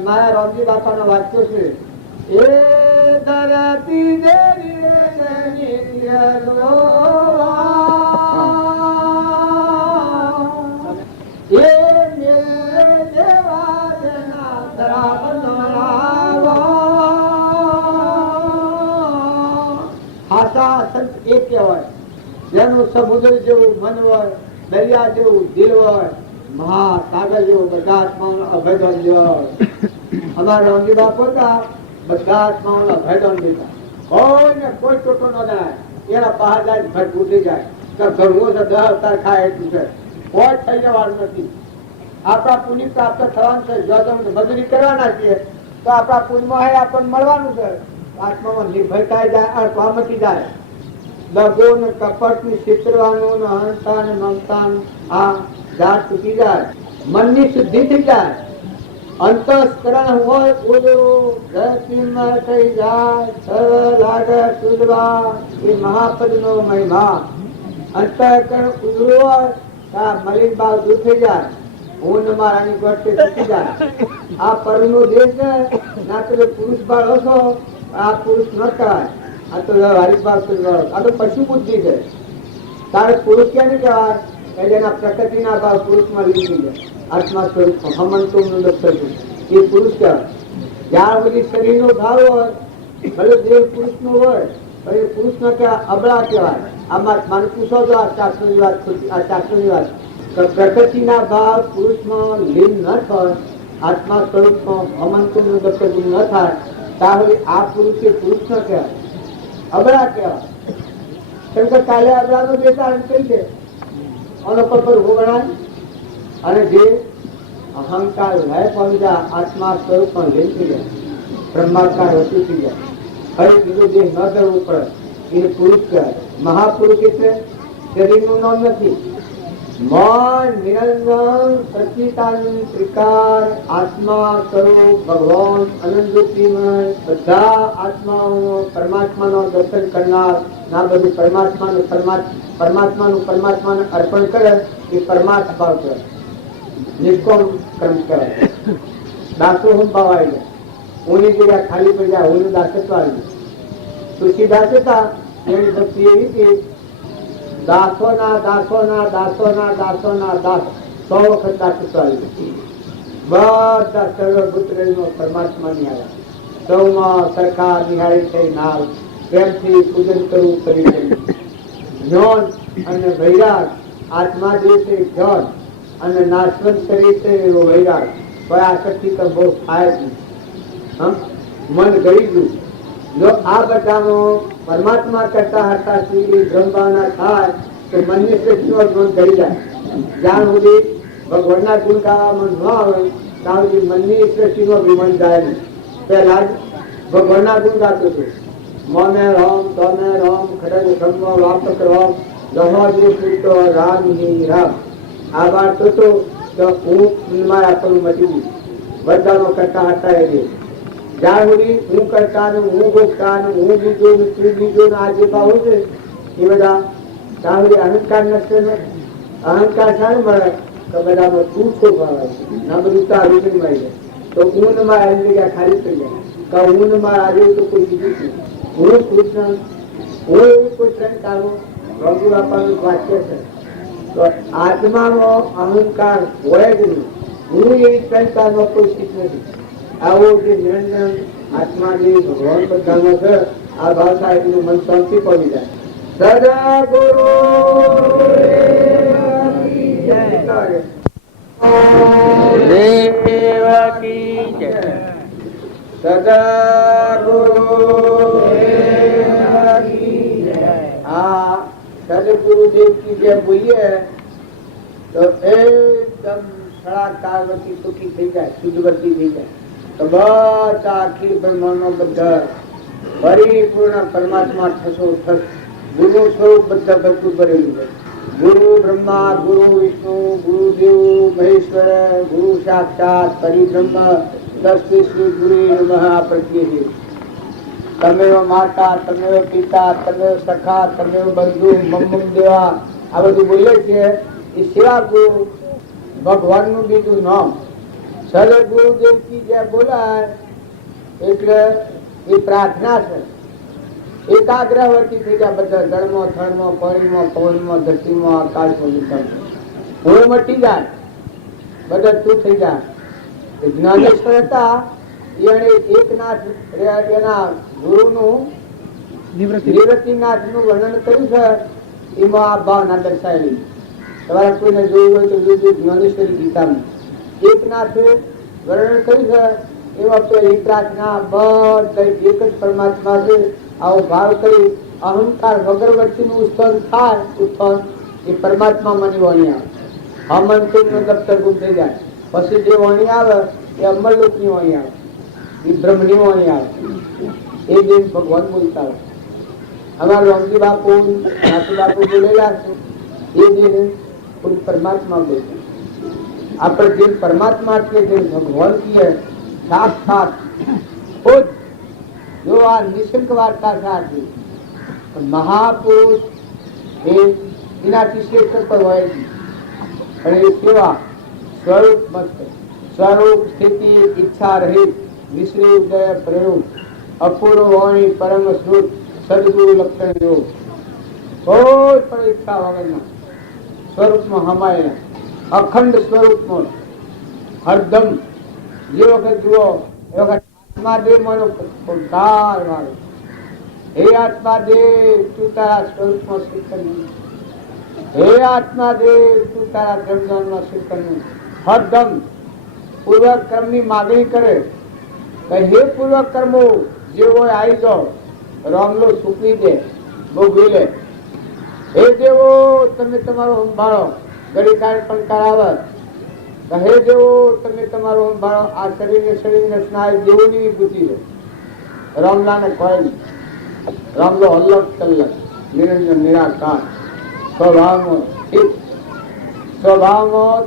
મારા રામજી બાપા નો વાક્યો છે. એ ધરતી દેવી એક કહેવાય જેનું સમુદ્ર જેવું મન હોય, દરિયા જેવું દિલ હોય, મહાસાગર જેવું બધા આત્માઓનો અભેદન હોય. અમારા રામજી બાપુ હતા બધા આત્માઓનો અભેદન દીધા. કોઈને કોઈ ટોટો ન જાય, એના બહાર જાય ભર તૂટી જાય તો ઘરવું છે 10 અવતાર ખાય એટલું છે. કોઈ થઈ જવાનું નથી. આપણા પુણ્ય પ્રાપ્ત થવાનું છે. જો તમે મજૂરી કરવાના છીએ તો આપણા પુણ્યમાં આપણને મળવાનું છે. આત્મામાં નિર્ભયતા જાય, અર્થવા મટી જાય. દગો ને કપટ ની ચિત્રવાનું ને અહંતા ને મમતા આ જાત તૂટી જાય. મનની શુદ્ધિ થઈ જાય. અંતસ્કરણ હોય ઓલું ધરતીમાં થઈ જાય. સરળ લાગે સુધવા એ મહાપદ નો મહિમા. અંતઃકરણ ઉજળું હોય આ મલિન ભાવ દૂર થઈ જાય. ઊંડ મારાની ગોઠે તૂટી જાય. આ પરમ નો દેશ છે. ના તો પુરુષ બાળો છો, આ પુરુષ ન કરાય. આ તો આ તો પશુ બુદ્ધિ છે. તારે પુરુષ ક્યાં કહેવાય? એના પ્રકૃતિના ભાવ પુરુષમાં લીધી જાય. આત્મા સ્વરૂપ હમંતું નું દર્શન એ પુરુષ કહેવાય. જ્યાં બધી શરીર નો ભાવ હોય ભલે દેવ પુરુષ નું હોય પણ એ પુરુષ નો કહેવાય અબળા કહેવાય. આમાં મને પૂછો તો આ શાસ્ત્રની વાત પ્રકૃતિના ભાવ પુરુષમાં લીન ન થાય, આત્મા સ્વરૂપમાં હમંતું નું દર્શન ન થાય ત્યારે આ પુરુષ એ પુરુષ ન કહેવાય, અબળા કહેવાય. કેમ કે કાલે અબળા નો બેસાડ કરી છે અનો પર ગણાય. અને જે અહંકાર લય પામી જાય આત્મા સ્વરૂપમાં લીન થઈ જાય, બ્રહ્માકાર વસ્તુ થઈ જાય. હવે બીજો દેહ ન ધરવું પડે એ પુરુષ કહેવાય. મહાપુરુષ એટલે શરીરનું નામ નથી. મન નિરંજન સચિતાનંદ ત્રિકાર આત્મા સ્વરૂપ ભગવાન અનંતમય બધા આત્માઓ પરમાત્માનો દર્શન કરનાર ના બધું પરમાત્માને અર્પણ કરે એ પરમાત્મા ભાવ કહેવાય. નિષ્કોમ કર્મ કહેવાય. દાસો હું ભાવ આવી જાય. ઊની જગ્યા ખાલી પડી જાય. ઊનું દાસત્વ આવી જાય. તુલસીદાસ હતા એની ભક્તિ એવી હતી. દાસોના 100 વખત દાસત્વ આવી જાય. બધા સર્વભૂત પરમાત્મા ની આવ્યા. સૌમાં સરકાર નિહાળી થઈ નાવ પ્રેમથી પૂજન કરવું કરી જ્ઞાન અને વૈરાગ. આત્મા જે છે જ્ઞાન અને નાશવંત શરીર છે એવો વૈરાગ. કોઈ આસક્તિ તો બહુ થાય જ નહીં. મન ગઈ ગયું. જો આ બધામાં પરમાત્મા કરતા હતા સુધી બ્રહ્મભાવના થાય તો મનની સૃષ્ટિમાં મન ગઈ જાય. જ્યાં સુધી ભગવાનના ગુણ ગાવામાં ન આવે ત્યાં સુધી મનની સૃષ્ટિમાં વિમન જાય નહીં. પહેલા જ ભગવાનના ગુણ ગાતો હતો. મને રામ તને રામ ખડગ બ્રહ્મ વાપ કરવા લહો પૂતો રામ હિ રામ. આ વાત તો હું આપણું મટી ગયું. બધાનો કરતા હતા એ જ્યાં સુધી હું કરતા હું ભોગતા હું બીજો તું બીજો આ જે ભાવો છે એ બધા ત્યાં સુધી અહંકાર નષ્ટ નથી. અહંકાર સારું મળે તો બધામાં તું છો ભાવ ના બધું તારું મળી જાય તો ઊન માં એની જગ્યા ખાલી થઈ જાય. ઊન માં આજે તો કોઈ બીજું છે. હું કૃષ્ણ હું એવી કોઈ ટ્રેન કાઢું રઘુ બાપાનું વાક્ય છે. તો આત્માનો અહંકાર હોય જ નહીં. હું એવી ટ્રેન કાઢવા કોઈ શીખ નથી. આવો જે નિરંજન આત્મા જે ભગવાન બધાનો છે આ ભાવ થાય એટલું મન શાંતિ પડી જાય. સદા ગુરુ દેવકી જય. સદા ગુરુ દેવકી જય. આ સદગુરુદેવ કી જય બોલીએ તો એકદમ સળાકારવતી સુખી થઈ જાય, શુદ્ધવતી થઈ જાય. તો બધા અખિલ બ્રહ્માંડનો બધા પરિપૂર્ણ પરમાત્મા થશો થશ ગુરુ સ્વરૂપ બધા ભરપૂર ભરેલું હોય. गुरु ब्रह्मा गुरु विष्णु गुरु देव महेश्वर गुरु साक्षात परिब्रह्म तस्मै श्री गुरु नमः प्रत्येहि तमेव माता तमेव पिता तमेव सखा तमेव बंधु मम देवा आ બધું બોલે છે એ સેવા ગુરુ ભગવાનનું બીજું નામ સર્વ ગુરુદેવ કી જય બોલાય એટલે એ પ્રાર્થના છે એકાગ્રવર્તી થઈ ગયા બધા જળમાં થળમાં પાણીમાં પવનમાં ધરતીમાં આકાશમાં હું મટી જાય બધા તું થઈ જાય જ્ઞાનેશ્વર હતા એને એકનાથ એના ગુરુનું નિવૃત્તિનાથનું વર્ણન કર્યું છે એમાં આ ભાવના દર્શાવેલી તમારે કોઈને જોયું હોય તો જોજો જ્ઞાનેશ્વરી ગીતામાં એકનાથે વર્ણન કર્યું છે એ વખતે એ પ્રાર્થના બધા એક જ પરમાત્મા છે આવો ભાવ કરી અહંકાર વગર વચ્ચેનું ઉત્થાન થાય ઉત્થાન એ પરમાત્મા માની વાણી આવે હમંતુનું દફતર ગુમ થઈ જાય પછી જે વાણી આવે એ અમરલોકની વાણી આવે એ બ્રહ્મની વાણી આવે એ દિન ભગવાન બોલતા હોય અમારા રામજી બાપુ નાથુ બાપુ બોલેલા છે એ દિન પરમાત્મા બોલતા આપણે જે પરમાત્મા છે જે ભગવાન કીએ સાક્ષાત ખુદ जो आ निशंक वार्ता साथी महापुरुष એનાથી શ્રેષ્ઠ પર હોય અને એ સેવા સ્વરૂપ મસ્ત સ્વરૂપ સ્થિતિ ઈચ્છા રહિત વિશ્વ ઉદય પ્રયોગ અપૂર્વ વાણી પરમ શ્રુત સદગુરુ લક્ષણ યોગ કોઈ પણ ઈચ્છા વગરના સ્વરૂપમાં હમાયેલા અખંડ સ્વરૂપમાં હરદમ જે વખત જુઓ એ વખત आत्मादेव मनो पुकार वाले हे आत्मादेव तू तारा स्वरूप में स्थित करने हे आत्मादेव तू तारा जन्म में स्थित करने हरदम पूर्व कर्म ની માગણી કરે કે હે પૂર્વ કર્મો જે હોય આવી જાઓ રામલો સૂકવી દે ભોગવી લે હે દેવો તમે તમારો સંભાળો ઘડી કાળ પણ કરાવે કહે જેવો તમે તમારો સંભાળો આ શરીરને સ્નાયુ દેવોની વિભૂતિ છે રામલાને કોઈ નહીં રામલો અલગ કલ્લક નિરંજન નિરાકાર સ્વભાવમાં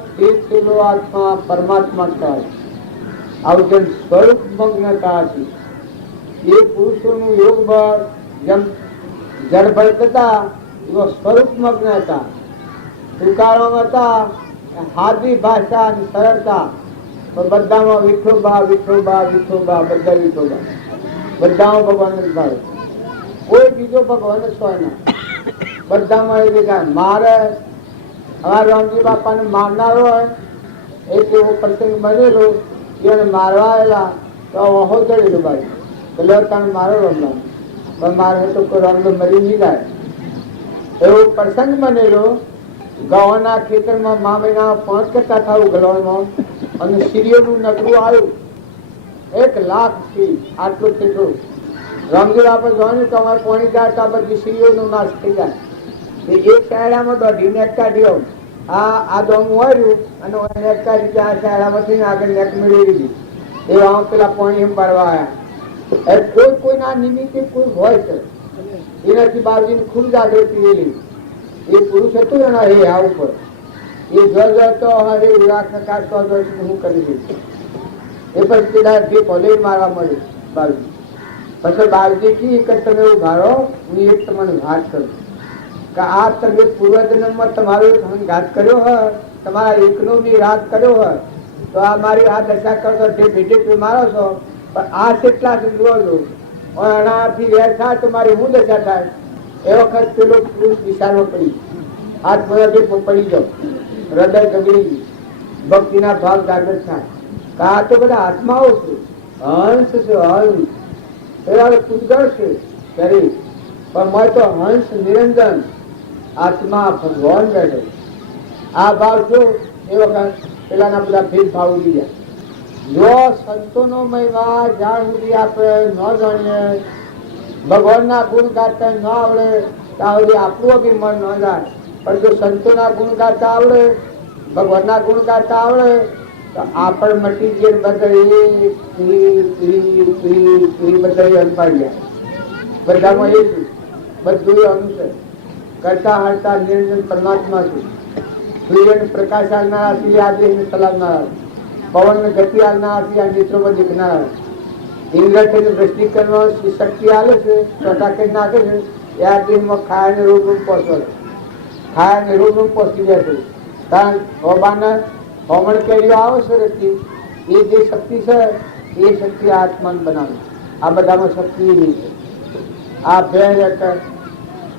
સ્થિત થયેલો આત્મા પરમાત્મા કહેવાય આવું જેમ સ્વરૂપ મગ્નતા હતી એ પુરુષોનું યોગ બળ જેમ જળભર હતા એવો સ્વરૂપ મગ્ન હતા ટૂંકાળામાં હતા હાદી ભાષા અને સરળતા બધામાં વિઠોબા વિઠોબા વિઠોબા બધા વિઠોબા બધામાં ભગવાન જ ભાવે કોઈ બીજો ભગવાન જ હોય ના બધામાં એ દેખાય મારે અમારા રામજી બાપાને મારનાર હોય એક એવો પ્રસંગ બનેલો એને મારવા આવેલા તો વહો ચડેલું ભાઈ એટલે તમે મારો રમવા પણ મારે તો કોઈ રમલો મરી નહીં જાય એવો પ્રસંગ બનેલો ગવાના ખેતરમાં મા મહિના 5 કરતા થયું ગલવામાં અને સીરીઓનું નકરું આવ્યું 1,00,000 સી આટલું ખેતરું રામજી બાપા જોવાનું તો અમારે પોણી જાય તો બધી સીરીઓનો નાશ થઈ જાય એક શાયરામાં દોઢી નેક કાઢ્યો આ દોંગ વાર્યું અને નેક કાઢી આ શાયરામાંથી આગળ નેક મેળવી દીધી એ આમ પેલા પોણી એમ ભરવા આવ્યા કોઈ કોઈના નિમિત્તે કોઈ હોય છે એનાથી બાજુની ખૂબ જાગૃતિ વેલી એ પુરુષ હતું ને એ આ ઉપર એ તો હવે વિરાટ કાઢતો હતો હું કરી દીધું એ પછી પેલા જે ભલે મારવા મળ્યું બાજુ પછી બાજુ કી કે તમે ઉભારો હું એક તમને ઘાત કરું કે આ તમે પૂર્વજન્મમાં તમારો ઘાત કર્યો હોય તમારા એકનો બી રાત કર્યો હોય તો આ મારી આ દશા કરતો જે ભેટે મારો છો પણ આ કેટલા જુઓ છો એનાથી વેર થાય તો મારી હું દશા થાય એ વખત પેલો પુરુષ વિચારવા પડી હાથ મોઢાથી પડી જાઓ હૃદય ગગડી ગયું ભક્તિના ભાવ જાગૃત થાય આ તો બધા આત્માઓ છે હંસ છે હંસ પેલા પૂતગળ છે શરીર પણ મેં તો હંસ નિરંજન આત્મા ભગવાન બેઠો આ ભાવ છો એ વખત પેલાના બધા ભેદભાવ ઉડી ગયા જો સંતોનો મહિમા જાણ સુધી આપણે ન જાણીએ ભગવાનના ગુણ ગાતા ન આવડે ત્યાં સુધી આપણું અભિમાન ન જાય પણ જો સંતોના ગુણ ગાતા આવડે ભગવાનના ગુણ ગાતા આવડે તો આપણે મટી જે બધા અનપાડ્યા બધામાં એ બધું અનુસર કરતા હરતા નિરંજન પરમાત્મા છું. સૂર્યને પ્રકાશ આલનારા શ્રી આ દેહને ચલાવનારા, પવનને ગતિ આલનારા શ્રી આ નેત્રોમાં દેખનારા, ઇન્દ્રથી વૃષ્ટિ કરવા શક્તિ આલે છે, ચોટા કરી નાખે છે, એ આ દેહમાં ખાયને રોગ પહોંચે, ખાયને રોગ પહોંચી જાય છે. કારણ ભગવાનના હોમણ કેરીઓ આવે છે રખી, એ જે શક્તિ છે એ શક્તિ આત્માને બનાવે. આ બધામાં શક્તિ નહીં છે. આ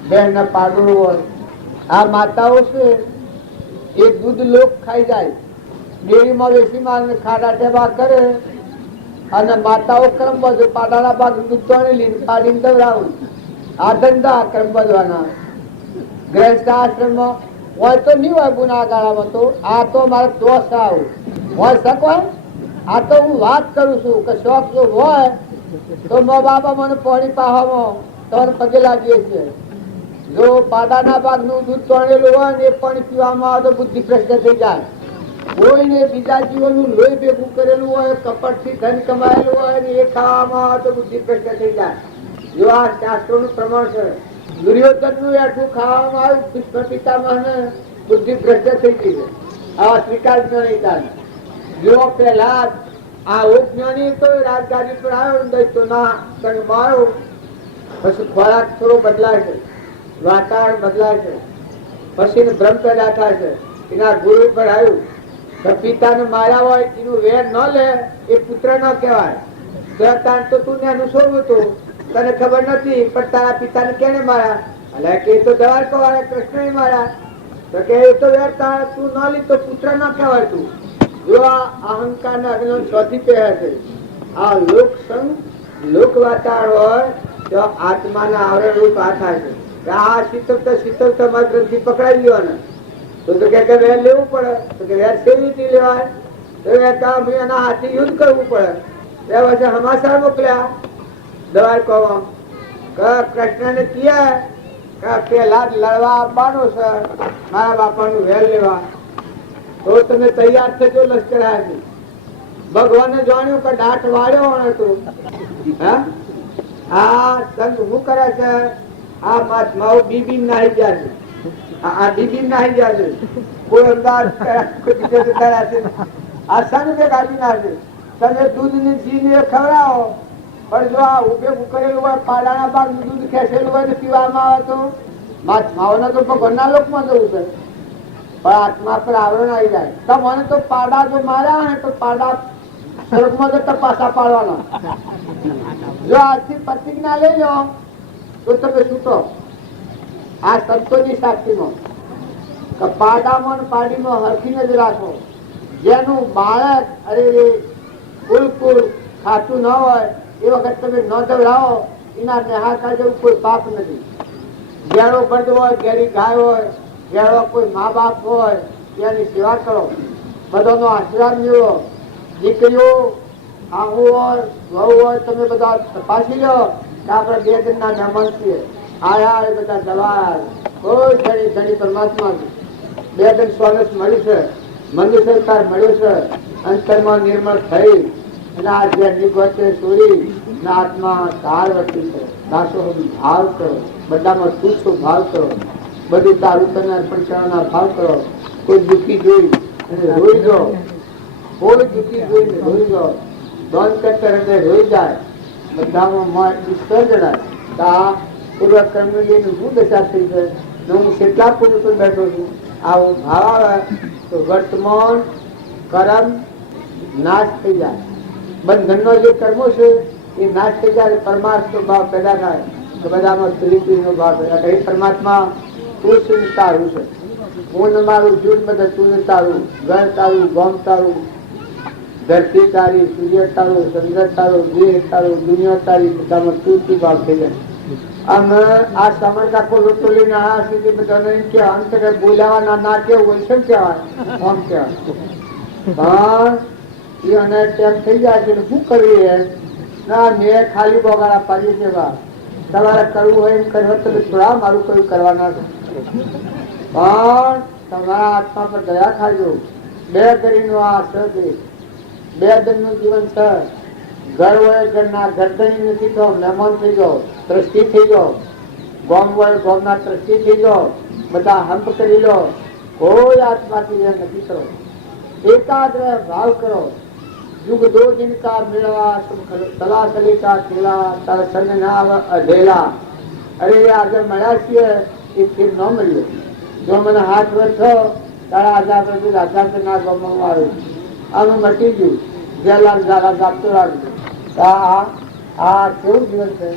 બહેનના પાડું હોય, આ માતાઓ છે એ દૂધ લોક ખાઈ જાય, ડેરીમાં વેસી મારને ખાડા ટેબા કરે અને માતાઓ ક્રમ બધું પાડાના ભાગ દૂધ તો લઈને પાડીને દવડાવું. આ ધંધા ક્રમ બધવાના ગ્રસ્ત આશ્રમમાં હોય તો નહીં હોય ગુનાગાળામાં. તો આ તો મારે દોષ આવું હોય શક હોય. આ તો હું વાત કરું છું કે શોખ જો હોય તો મા બાપા મને પાણી પાવામાં તર પગે લાગીએ છીએ. જો પાડાના ભાગનું દૂધ તોણેલું હોય ને એ પાણી પીવામાં આવે તો બુદ્ધિ ભ્રષ્ટ થઈ જાય. કોઈને બીજા જીવોનું લોહી ભેગું કરેલું હોય, કપટથી ધન કમાયેલું હોય ને એ ખાવામાં આવે તો બુદ્ધિ ભ્રષ્ટ થઈ જાય. જો આ શાસ્ત્રોનું પ્રમાણ છે. દુર્યોધનનું એઠું ખાવામાં આવ્યું, કૃષ્ણ પિતામહને બુદ્ધિ ભ્રષ્ટ થઈ ગઈ છે. આવા સ્વીકાર જ્ઞાની થાય. જો પહેલા આ જ્ઞાની તો રાજગાદી પર આવ્યો દૈતો ના સંગમાં આવ્યો, પછી ખોરાક થોડો બદલાય છે, વાતાવરણ બદલાય છે, પછી ભ્રમ પેદા થાય છે. એના ગુરુ પર આવ્યું તો પિતાને માર્યા હોય એનું વેર ન લે એ પુત્ર ન કહેવાય. તો તું ને અનુસરવું હતું, તને ખબર નથી પણ તારા પિતાને કેને માર્યા? એટલે કે તો દ્વારકા વાળા કૃષ્ણ માર્યા. તો કે એ તો વેર તું ન લી તો પુત્ર ન કહેવાય. તું જો આ અહંકાર ના અગ્નિ સ્વથી પહેરે છે. આ લોક સંગ લોક વાતાવરણ હોય તો આત્માના આવરણ રૂપ આ થાય છે. આ શીતળતા માં ગ્રંથિ પકડાઈ ગયો ને તો કે વેર લેવું પડે. તો કે વેર કેવી રીતે લેવાય? તો એના હાથે યુદ્ધ કરવું પડે. બે વર્ષે હમાસા મોકલ્યા દ્વારકામાં. કૃષ્ણને કહ્યા પેલા લડવા આવવાનો છે, મારા બાપાનું વેર લેવા, તો તમે તૈયાર થજો લશ્કર આવ્યા. ભગવાને જાણ્યું કે દાંત વાળ્યો હતું. આ સંત શું કરે છે? આ મહાત્માઓ બીબી નાહી ગયા છે. આ બીબી નાહી ગયા છે. કોઈ અમદાવાદ કોઈ બીજો જતા છે. આ સંત બે ગાડી ના છે. તમે દૂધ ને ઘી ને ખવડાવો, પણ જો આ ઉભે કરેલું હોય, પાડાના ભાગ દૂધ ખેંચેલું હોય ને પીવામાં આવે તો મહાત્માઓને તો ભગવાનના લોકમાં જવું છે. પણ આત્મા પર આવરણ આવી જાય. તો મને તો પાડા જો માર્યા ને તો પાડા સ્વર્ગમાં તો તપાસા પાડવાના. જો આજથી પ્રતિજ્ઞા લઈ લો તો તમે છૂટો. આ સંતોની સાક્ષીમાં કે પાડામાં પાડીમાં હરખી જ રાખો. જેનું બાળક અરે બિલકુલ ખાતું ન હોય એ વખત તમે ન દવડાવો, એના નિહાળતા જેવું કોઈ પાપ નથી. ઘેરો બંધ હોય, ઘેરી ગાય હોય, ઘેરો કોઈ મા બાપ હોય એની સેવા કરો, બધાનો આશીર્વાદ મેળવો. દીકરીઓ આહુ હોય વહુ હોય તમે બધા તપાસી લો કે આપણે બે દિનના મહેમાન છીએ. આયા એ બધા દવા કોઈ ધણી ધણી પરમાત્મા બે દિન સ્વાગત મળ્યું છે, મંદિર સરકાર મળ્યું છે, અંતરમાં નિર્મળ થઈ અને આ જે નિગોતે છોડી આત્મા ધાર વર્તી કરો. દાસો ભાવ કરો, બધામાં તુચ્છો ભાવ કરો, બધું તારું તને અર્પણ કરવાના ભાવ કરો. કોઈ દુઃખી જોઈ અને રોઈ જાઓ, કોઈ દુઃખી જોઈને રોઈ જાઓ, દોન કરતા હૃદય રોઈ જાય. બધામાં ઈશ્વર જણાય તો આ પૂર્વકર્મની શું દશા થઈ છે. હું કેટલા પુરુષ પર બેઠો છું. આવો ભાવ આવે તો વર્તમાન કર્મ નાશ થઈ જાય. બંધનનો જે કર્મો છે એ નાશ થઈ જાય. પરમાર્થનો ભાવ પેદા થાય તો બધામાં સ્ત્રીનો ભાવ પેદા થાય. પરમાત્મા તું શું તારું છે, હું મારું જૂઠ બધા તું તારું, ઘર તારું, ગામ તારું, ધરતી તારી, સૂર્ય તારું, ચંદ્ર તારું, દેહ તારું, દુનિયા તારી, બધામાં તું શું ભાવ થઈ જાય. અમે આ સમય આખો લોકો લઈને આવ્યા છીએ બધાને એમ કે અંત બોલાવાના ના કેવું હોય છે કહેવાય, આમ કહેવાય. પણ એ અને ટેમ થઈ જાય છે શું કરીએ ના મેં ખાલી બગાડા પાડીએ છે. તમારે કરવું હોય એમ કર્યું તમે થોડા મારું કયું કરવાના છે. પણ તમારા આત્મા પર દયા ખાજો. બે ઘડીનો આ છે, બે દિનનું જીવન છે. ઘર હોય ઘરના ગરદની નથી થયો, મહેમાન થઈ જાઓ, દ્રષ્ટિ થઈ જાઓ. ગોમ હોય ગોમના ટ્રસ્ટી થઈ જાઓ, બધા હંપ કરી લો, કોઈ આત્માથી વેર નથી કરો, एकाग्र भाव करो। युग 2 दिन का मिलवा तुम तलाशली का खेला तर संग नाव अधेला। अरे आज મળ્યા છીએ એ ફીર ન મળ્યો, જો મને હાથ વર્ષો તારા આઝાદ હતી આઝાદ ના ગમવામાં આવે આનું મટી ગયું, જેલા જારા જાપતો રાખજો। આ કેવું જીવન છે?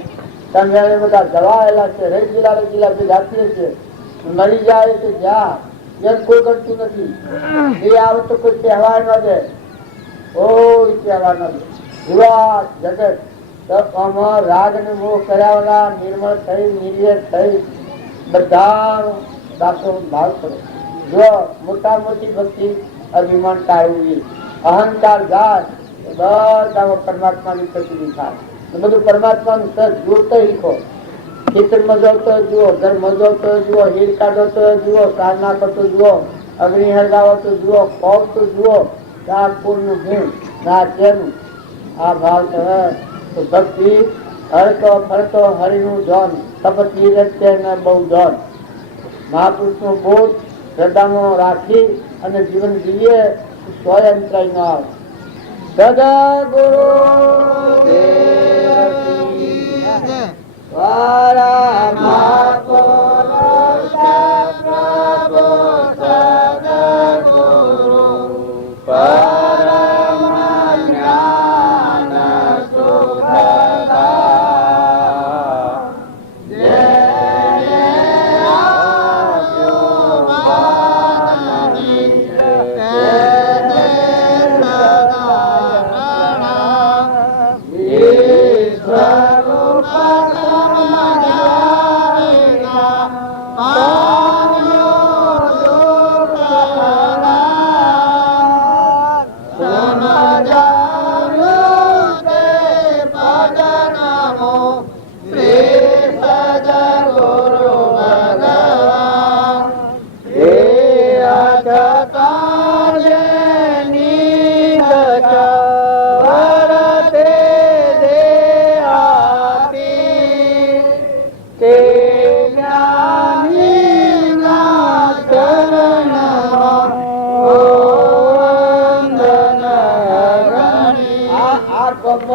તમે બધા જવાયેલા છે, રેજીલા જાતીય છે, મરી જાય તો જા એમ કોઈ કરતું નથી। એ આવે તો કોઈ તહેવાર ન દે, કોઈ તહેવાર ન દે। યુવા જગત રાગ ને મોહ કર્યા નિર્મળ થઈ નિર્ય થઈ બધા દાખલો ભાવ કરો। જો મોટા મોટી ભક્તિ અભિમાન ટાળવું, અહંકાર જાય બધા પરમાત્માની પ્રતિનિધિ થાય, બધું પરમાત્માનું સર જોતો શીખો। ખેતરમાં જાવ તો જુઓ, ઘરમાં જાવ તો જુઓ, હીર કાઢો તો જુઓ, સાધના કરતો જુઓ, અગ્નિ હળગાવો તો જુઓ, ખોફ તો જુઓ, આ પૂરનું ગુણ ના તેનું આ ભાવ કરે તો ભક્તિ હરતો ફરતો હરિનું ધન તપતી રસ્તે ને બહુ ધન। મહાપુરુષનો બોધ શ્રદ્ધામાં રાખી અને જીવન જીવીએ સ્વય અંતરાય ન આવે।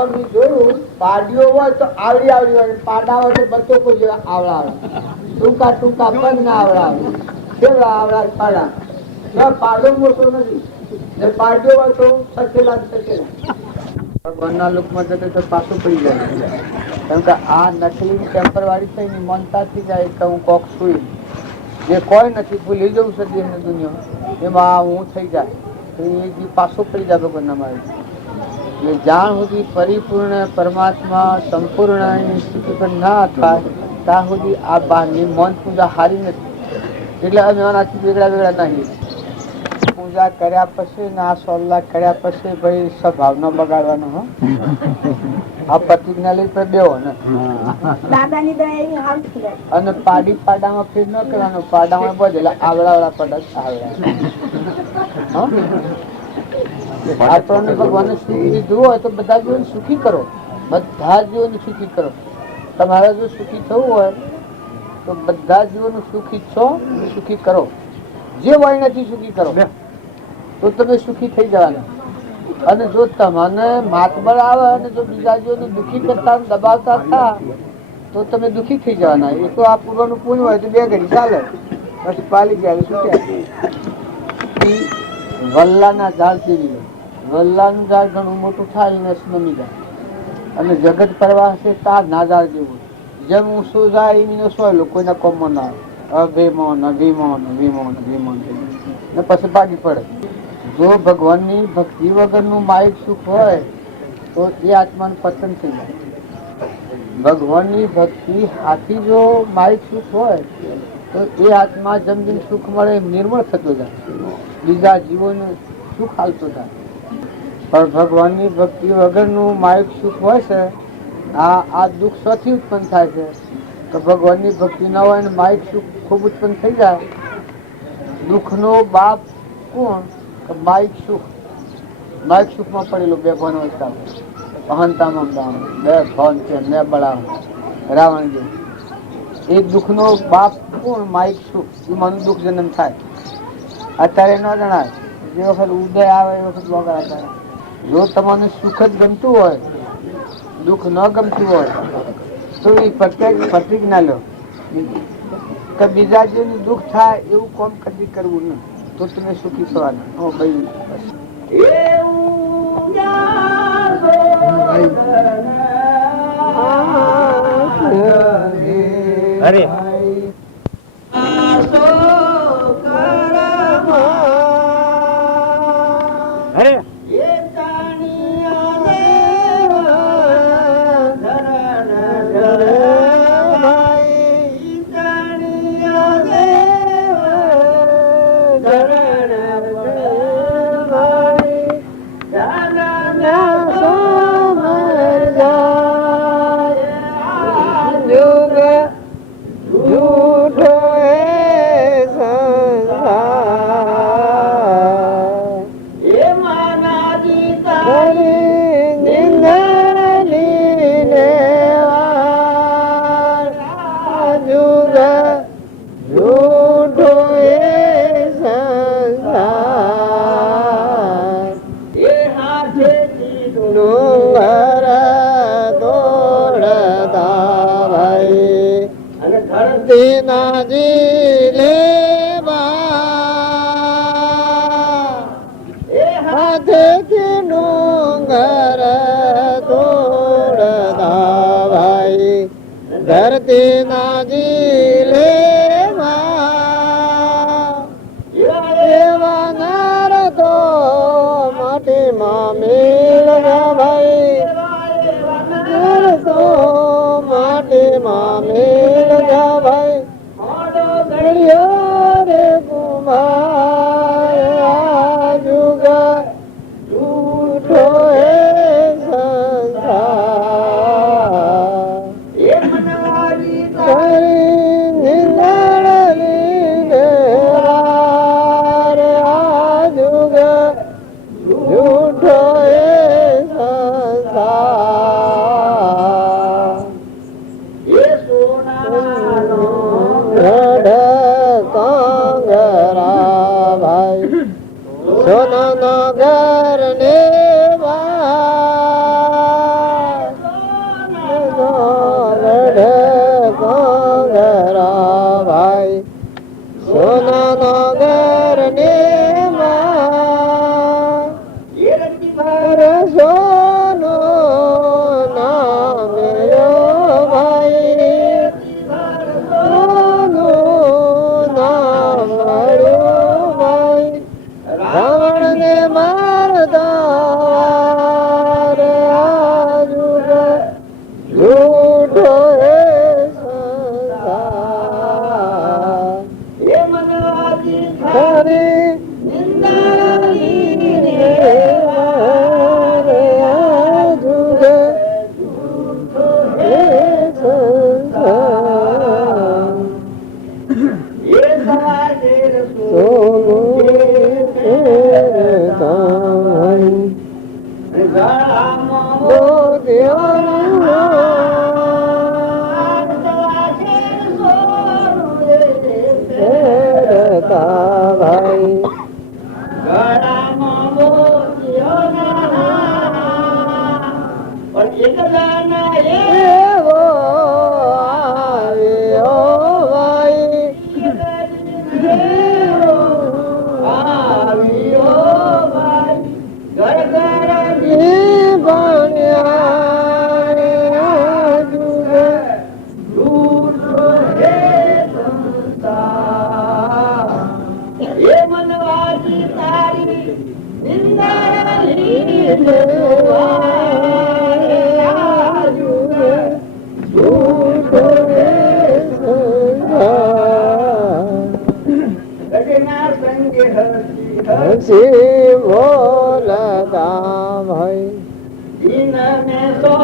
સદગુરુ પાડીઓ હોય તો આવડી હોય, પાડા હોય તો બધો કોઈ જેવા આવડા આવે, ટૂંકા પગ ના આવડા આવે, કેવડા આવડા પાડા। પાડો મોટો નથી ને પાડ્યો હોય તો સકેલા ભગવાનના લોકમાં જતો તો પાછું પડી જાય, કેમ કે આ નકલી ટેમ્પર વાળી થઈને મનતા થઈ જાય કે હું કોક સુઈ જે કોઈ નથી ભૂલી જવું છે દેહની દુનિયા એમાં હું થઈ જાય તો એ જે પાછું પડી જાય ભગવાનના મારે। એટલે જ્યાં સુધી પરિપૂર્ણ પરમાત્મા સંપૂર્ણ સ્થિતિ પર ના થાય ત્યાં સુધી આ બહારની મન પૂજા હારી નથી। એટલે અમે આનાથી વેગળા નહીં, પૂજા કર્યા પછી ને આ સોલ્લા કર્યા પછી ભાઈ સ્વભાવનો બગાડવાનો હો આ પ્રતિજ્ઞા લઈ પર બેવો ને દાદાની દયા અને પાડામાં ફેર ન કરવાનો, પાડામાં બધે આવડા પડા આપણને ભગવાનને સુખ દીધું હોય તો બધા જીવન સુખી કરો, બધા જીવન સુખી કરો। તમારે જો સુખી થવું હોય તો બધા જીવન સુખી છો, સુખી કરો, જે હોય નથી સુખી કરો તો તમે સુખી થઈ જવાના। અને જો તમને માતબર આવે અને જો બીજા જીવોને દુઃખી કરતા દબાવતા થા તો તમે દુઃખી થઈ જવાના। એ તો આ પૂર્વનું પુણ્ય હોય તો 2 ઘડી ચાલે, પછી પાલી ગયા છૂટ્યા। વલ્લાના ઝાડ જેવી, વલ્લાનું ઝાડ ઘણું મોટું થાય ને નમી જાય, અને જગત પ્રવાહ છે તાર ના ઝાડ જેવું, જેમ ઊંચો જાય એનો સોયલો કોઈના કોમમાં ના આવે, અભિમાન ને પછી ભાગી પડે। જો ભગવાનની ભક્તિ વગરનું માયિક સુખ હોય તો એ આત્માનું પતન થઈ જાય। ભગવાનની ભક્તિ હાથી જો માયિક સુખ હોય તો એ આત્મા જેમ જેમ સુખ મળે નિર્મળ થતો જાય, બીજા જીવોને સુખ હાલતો જાય। પણ ભગવાનની ભક્તિ વગરનું માયિક સુખ હોય છે આ દુઃખ સ્વથી ઉત્પન્ન થાય છે। તો ભગવાનની ભક્તિ ન હોય ને માયિક સુખ ખૂબ ઉત્પન્ન થઈ જાય। દુઃખનો બાપ કોણ? માયિક સુખ। માયિક સુખમાં પડેલો બે ભણ વસ્તા અહંતામાં બે ભણ છે ને બળાવ રાવણ જેવું। એ દુઃખનો બાપ કોણ? માઇક શું? એમાં દુઃખ જન્મ થાય. અત્યારે ન જણાય. જે વખત ઉદય આવે એ વખત વગર હતા. જો તમને સુખ જ ગમતું હોય, દુઃખ ન ગમતું હોય, તો એ પ્રતિક ના લો કે બીજા જેનું દુઃખ થાય એવું કોમ કદી કરવું નહીં, તો તમે સુખી થવાના. અરે અરે ધરતી ના જીલે એવા નાર તો માટીમાં મેળ ભાઈ, તો માટીમાં મેળ ભાઈ. રે કુમાર જુગ જૂઠો હે સોનાનગર ને ભાઈ, સોનાનગર ને સોનો નામ ભાઈ, સોનું નામ ભાઈ. રાવણ ને મારદાર જૂઠો હે ખરી ભાઈ એવો આવ્યો ભાઈ, હસી બોલતા ભાઈ, હંસા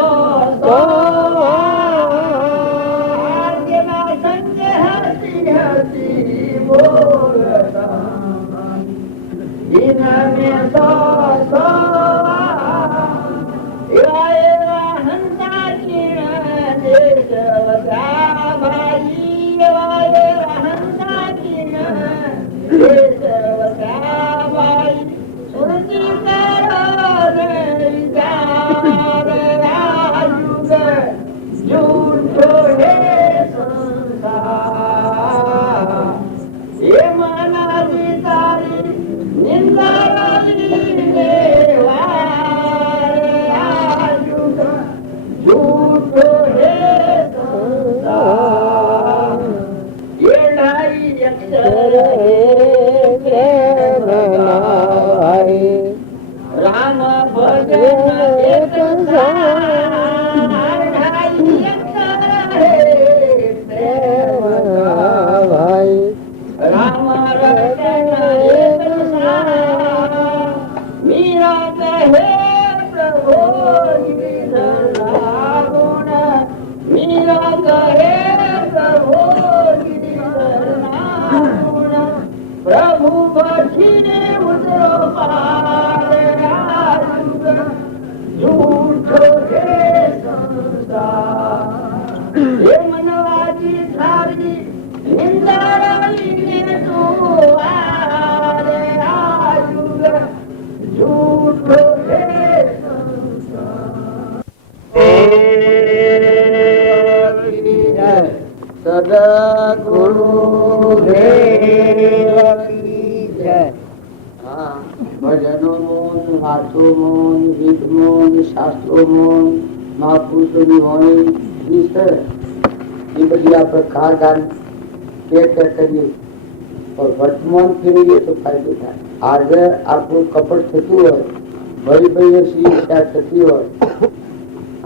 સદગુરુ દેવ કી જય. ભજનો મોન, વાતો મોન, ગીત મોન, શાસ્ત્રો મોન, મહાપુરુષોની વાણી એ છે એ બધી આપણે ખાધાન કે કરીએ પણ વર્તમાન ફેરવીએ તો ફાયદો થાય. આજે આપણું કપટ થતું હોય, ભરી ભરી શિક્ષા થતી હોય,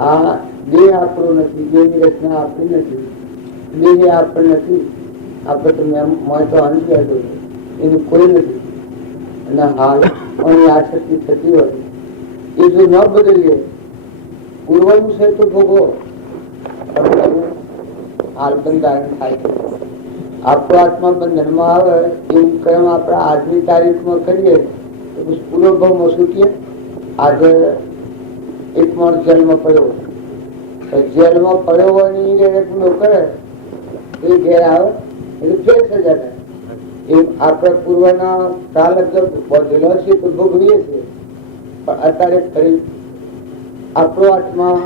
આ દેહ આપણો નથી, દેહની રચના આપણી નથી, દેહ આપણે નથી, આપણે તો મેં તો અણી ગયેલો એનું કોઈ નથી. અને હાલ પણ આસક્તિ થતી હોય એ જો ન બદલીએ પૂર્વનું છે તો ભોગવો હાલ બંધારણ થાય. આપણો આત્મા બંધનમાં આવે એવું કર્મ આપણે આજની તારીખમાં કરીએ તો પૂરો ભાવમાં છૂટીએ. આજે એક માણસ જેલમાં પડ્યો, જેલમાં પડ્યો હોય ને એ ગુનો કરે એ ઘેર આવે એટલે ફેર સજા થાય. એમ આપણે પૂર્વના કાલ બધેલો છે તો ભોગવીએ છીએ પણ અત્યારે ફરી આપણો આત્મા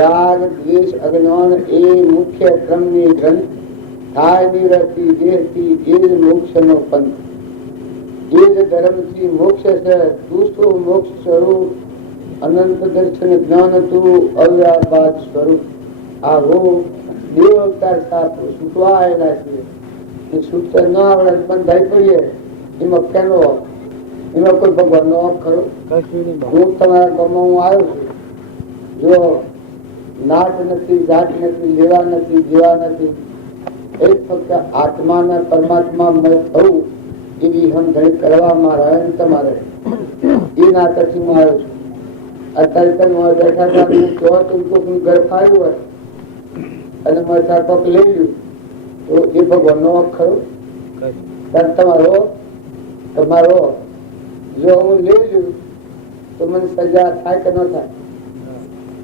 રાગ દ્વેષ અજ્ઞાન એ મુખ્ય ક્રમની ગ્રંથ થાય નિવૃત્તિ દેહથી એ જ મોક્ષનો પંથ, એ જ ધર્મથી મોક્ષ છે. તું શું મોક્ષ સ્વરૂપ અનંત દર્શન જ્ઞાન તું અવ્યાબાદ સ્વરૂપ. આ હું દેવ અવતાર સાપ છૂટવા આવેલા છીએ. સૂત્ર ન આવડે બંધાઈ પડીએ એમાં કેનો એમાં કોઈ ભગવાન નો હક ખરો? હું તમારા ગામમાં હું આવ્યો છું, જો નાટ નથી, જાત નથી, લેવા નથી, જેવા નથી, એક ફક્ત આત્માના પરમાત્મા મય થવું એવી સમજણ કરવામાં રહે તમારે એ નાટકથી હું આવ્યો છું. અત્યારે તમે બેઠા હતા ઘર ફાયું હોય અને મારા કોક લઈ લ્યું તો એ ભગવાન નો હક ખરો? તમારો જો હું લઈ લઉં તો મને સજા થાય કે ન થાય?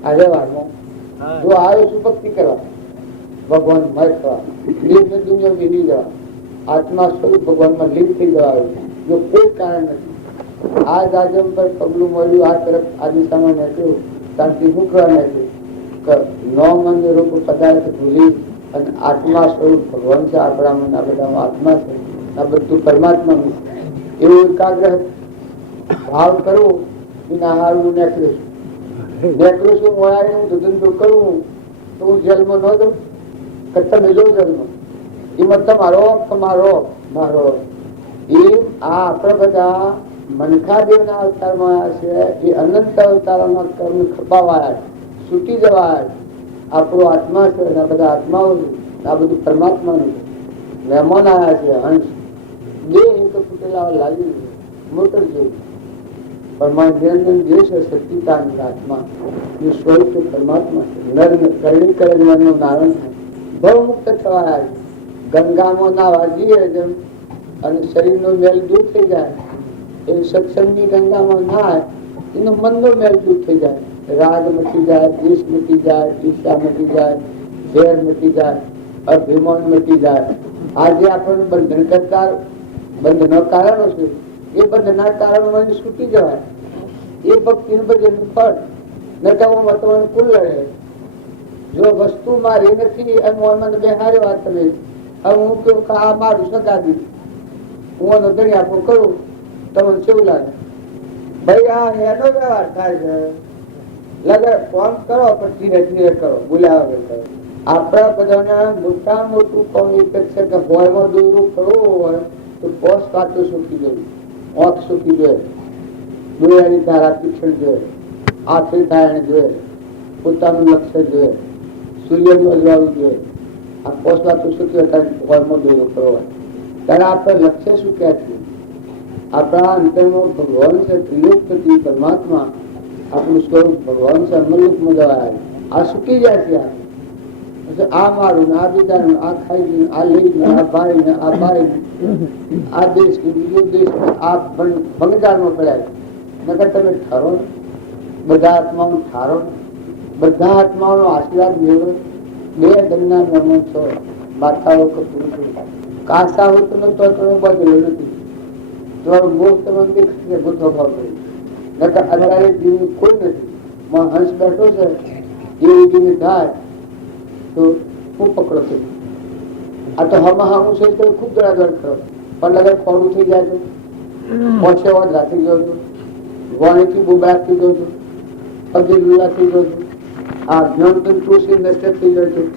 આજે વારમાં જો આવ્યો છું ભક્તિ કરવા, ભગવાન મય થવા, લીન દુનિયા વિની જવા, આત્મા સ્વરૂપ ભગવાનમાં લીન થઈ જવા આવ્યું જો કોઈ કારણ નથી. આ રાજમ પર પગલું મળ્યું, આ તરફ આ દિશામાં નીકળ્યું, શાંતિ મૂકવા નીકળ્યું, ન મન રૂપ પદાર્થ ભૂલી અને આત્મા સ્વરૂપ ભગવાન છે. આપણામાં આ બધામાં આત્મા છે, આ બધું પરમાત્મા છે એવું એકાગ્ર ભાવ કરવો. એના હારું નીકળ્યું છું વળાય હું ધંધો કરું તો હું જેલમાં ન દઉં કે તમે જો જેલમાં એમાં તમારો મારો એ આ આપણે બધા મનખાદેવના અવતારમાં આવ્યા છે. એ અનંત અવતારોમાં કર્મ ખપાવાયા, છૂટી જવાયા. આપણો આત્મા છે, આ બધા આત્માઓ છે, આ બધું પરમાત્માનું છે. મહેમાન આવ્યા છે, હંસ દેહ તો તૂટેલા લાગી મોટર જેવું પણ મારા જે છે સચ્ચિદાનંદ આત્મા એ સ્વરૂપ પરમાત્મા છે. નર કરણી કરવાનું નારાયણ થાય ભવ મુક્ત થવાયા છે. ગંગામાં નાવા જઈએ જેમ અને શરીરનો મેલ દૂર થઈ જાય એ સત્સંગની ગંગામાં નાય એનો મનનો મેલ દૂર થઈ જાય. રાગ મટી જાય, દ્વેષ મટી જાય, ઈર્ષા મટી જાય, ઝેર મટી જાય, અભિમાન મટી જાય. આજે આપણને બંધન કરતા બંધનો કારણો છે એ બંધના કારણો મને છૂટી જવાય. એ ભક્તિ ભજન ફળ નટામાં તમારું કુલ લડે. જો વસ્તુ મારી નથી અને મને બેહારી વાત તમે હવે હું કેવું કે આ મારું સગાદી હું એનો દરિયાપો કરું તમને કેવું લાગે? ભાઈ આ એનો વ્યવહાર થાય છે. લગે ફોન કરો પણ ધીરે ધીરે કરો, બોલાવે કરો. આપણા બધાને મોટા મોટું કામ એક જ છે કે હોયમાં દોરું કરવું હોય તો પોસ કાચો સૂકી જવું, આંખ સૂકી જોઈએ, દોયાની ધારા પીછળ જોઈએ, આખરી ધારણ જોઈએ, પોતાનું લક્ષ્ય જોઈએ, સૂર્યનું અજવાળું જોઈએ. આ પોસ કાચો સૂકી હતા હોયમાં દોરું કરવો ત્યારે આપણે લક્ષ્ય શું ક્યાં છીએ? આપણા અંતરમાં ભગવાન છે, ત્રિલોકપતિ પરમાત્મા આપણું સ્વરૂપ ભગવાન છે. અમૃતમાં જવાય આ સૂકી જાય છે. આ મારું ને આ બીજાનું, આ ખાઈ આ લઈને આ ભાઈ ને આ ભાઈ આ દેશ બીજો દેશ આ ભંગદારમાં પડ્યા. નકર તમે ઠારો બધા આત્માઓ ઠારો, બધા આત્માઓનો આશીર્વાદ મેળવો. બે ધનના મહેમાન છો, માતાઓ કે પુરુષો કાસા હોય તો તમે બધેલો નથી. તમારું મોહ તમે દેખાય ગુથો ભાવ કરી નકર અત્યારે જીવ કોઈ નથી. હંસ બેઠો છે એવું જીવ થાય તો હું પકડો છું. આ તો હમણાં હામું છે તો ખૂબ દરાદર કરો પણ લગર ખોડું થઈ જાય છે. પહોંચે વાત રાખી ગયો છું, વાણીથી બુબાટ થઈ ગયો છું, અબજી લીલા થઈ ગયો છું, આ જ્ઞાન તંતુથી નષ્ટ થઈ ગયો છું.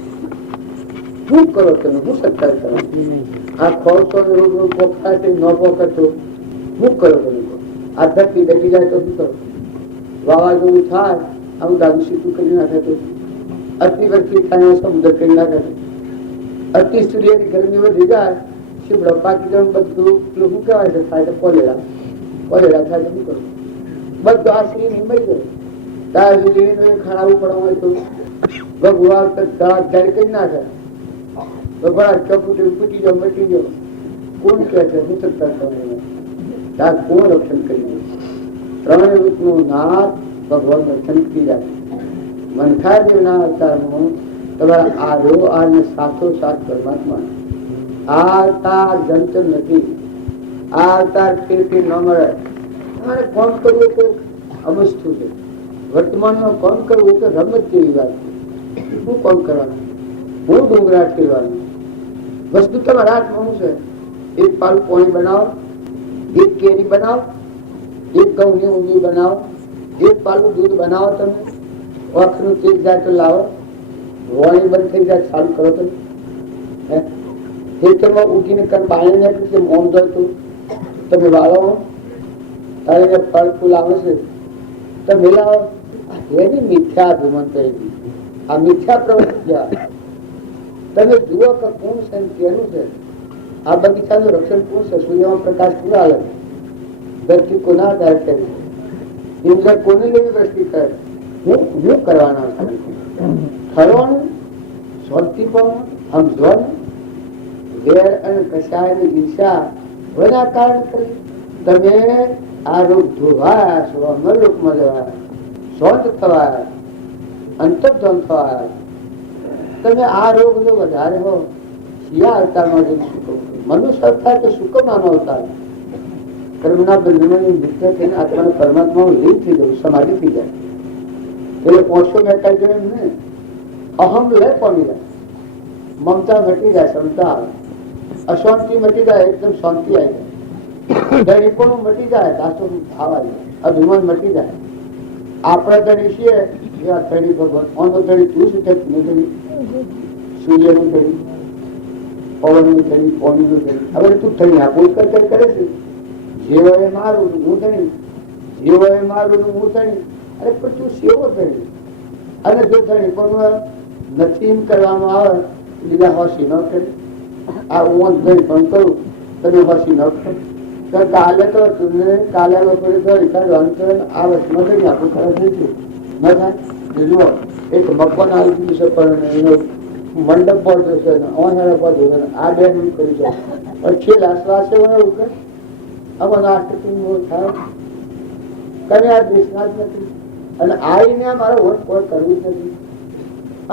શું કરો તમે? હું સત્કાર કરો? આ ખોરસો રોગ રોગ પોખાય ન પોખતો શું કરો તમે? આ ધરતી બેઠી જાય તો શું કરો? વાવાઝોડું થાય આવું દાદુ સીધું કરી નાખે તો, અતિવૃષ્ટિ થાય સમુદ્ર કરી નાખે તો, અતિ સૂર્યની ગરમી વધી જાય શીબડો પાકી જાય બધું શું કહેવાય છે થાય તો કોલેરા થાય તો શું કરું? બધું આ શ્રી નહીં મળી જાય. તારે ખાણાવું પડવા હોય તો ભગવાન જયારે કરી નાખે ભગવાન ફૂટી જાવ મટી જાવ. કોણ કહે છે હું સત્તા ત્યાં કોણ રક્ષણ કરી? ત્રણેય રૂપનું નાથ ભગવાન રક્ષણ કરી રાખે. મનખા દેવના અવતારમાં તમારા આર્યો અને સાથો સાથ પરમાત્મા આ અવતાર જંતર નથી. આ અવતાર ફેરથી ન મળે. તમારે કોણ કરવું તો અમસ્તુ છે. વર્તમાનમાં કોણ કરવું તો રમત જેવી વાત છે. શું કોણ કરવાનું? હું ડુંગરાટ કરવાનું. વસ્તુ તમારા હાથમાં છે. એક પાલું પાણી બનાવો, એક કેરી બનાવો, એક ઘઉંની ઊંધી બનાવો, એક પાલું દૂધ બનાવો. તમે આખનું તેજ જાય તો લાવો, વાણી બંધ થઈ જાય ચાલુ કરો. તમે ખેતરમાં ઉઠીને પાણી નાખ્યું મોમ જાય તો તમે વાળો તારે ફળ ફૂલ આવે છે તમે લાવો. એની મિથ્યા અભિમાન કરી. આ મિથ્યા પ્રવૃત્તિ. તમે જુઓ કે કોણ છે કેનું છે. આ બગીચાનું રક્ષણ કોણ છે? સૂર્યમાં પ્રકાશ પૂરા આવે. દ્રષ્ટિ કોના આધાર કરી? ઇન્દ્ર કોને લેવી દ્રષ્ટિ કરે? હું કરવાના ફરવાનું શાંતિ પણ સમજવાનું. વેર અને કશાયની દિશા બધા કારણ કરી તમે આ રોગ ધોવાયા છો, અમરલોકમાં જવાયા, શાંત થવાયા, અંતર્ધન થવાયા. તમે આ રોગ જો વધારે હો શિયા અવતારમાં જઈને શું કહું? મનુષ્ય અવતાર તો સુકમાનો અવતાર. કર્મના બંધનોની મુક્ત થઈને આત્માના પરમાત્મામાં લીન થઈ જવું, સમાધિ થઈ જાય. એટલે પોષો મેટાઈ જાય એમ ને અહમ લે પામી જાય, મમતા ઘટી જાય, ક્ષમતા આવે, અશાંતિ મટી જાય, એકદમ શાંતિ આવી જાય, ધણીપણું મટી જાય, દાસો ભાવ આવી જાય, અભિમાન મટી જાય. આપણા ધણી છીએ એવા ધણી ભગવાન. ઓનો ધણી તું શું છે? ધણી સૂર્યનું ધણી, પવનનું ધણી, પાણીનું ધણી. હવે તું ધણી આપો કરે છે. જેવો એ મારું હું ધણી, જેવો એ મારું હું ધણી. અરે પણ તું સેવો ધણી. અને જો ધણી પણ નથી એમ કરવામાં આવે લીધા હોશી ન કરી. આ હું ધણી પણ કરું તમે હોશી ન કરો. કાલે તો કાલે બપોરે ધરી કાઢવાનું તો આ વર્ષમાં ધણી આપણું ખરાબ થઈ ગયું ન થાય. જુઓ એક મકાન આવી ગયું છે પણ એનો મંડપ પડતો છે આ બે મિનિટ કરી છે પણ છેલ્લા શ્વાસે એવું કે અમારા આર્થિક થાય તમે આ દેશના જ નથી. અને આવીને મારે વોટ કોઈ કરવું જ નથી.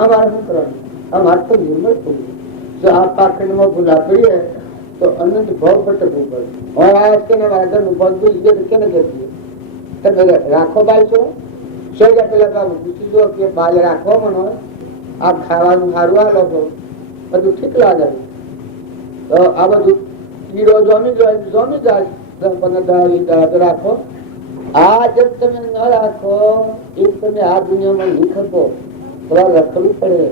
અમારે શું કરવાનું? અમારે તો નિર્મળ થવું. જો આ પાખંડમાં ભૂલા પડીએ તો અનંત ભાવ ભટકવું પડે. હવે આ વખતે વાદળનું બધું લીધે તો કેને કહેતી તમે રાખો બાલ છો શેજા પેલા બાબુ પૂછી દો કે બાલ રાખો મને આ ખાવાનું સારું આ લોકો બધું ઠીક લાગે. તો આ બધું કીડો જમી જાય 10-15 રાખો. આ જેમ તમે ન રાખો એમ તમે આ દુનિયામાં નહીં ખપો. થોડા રખડવું પડે.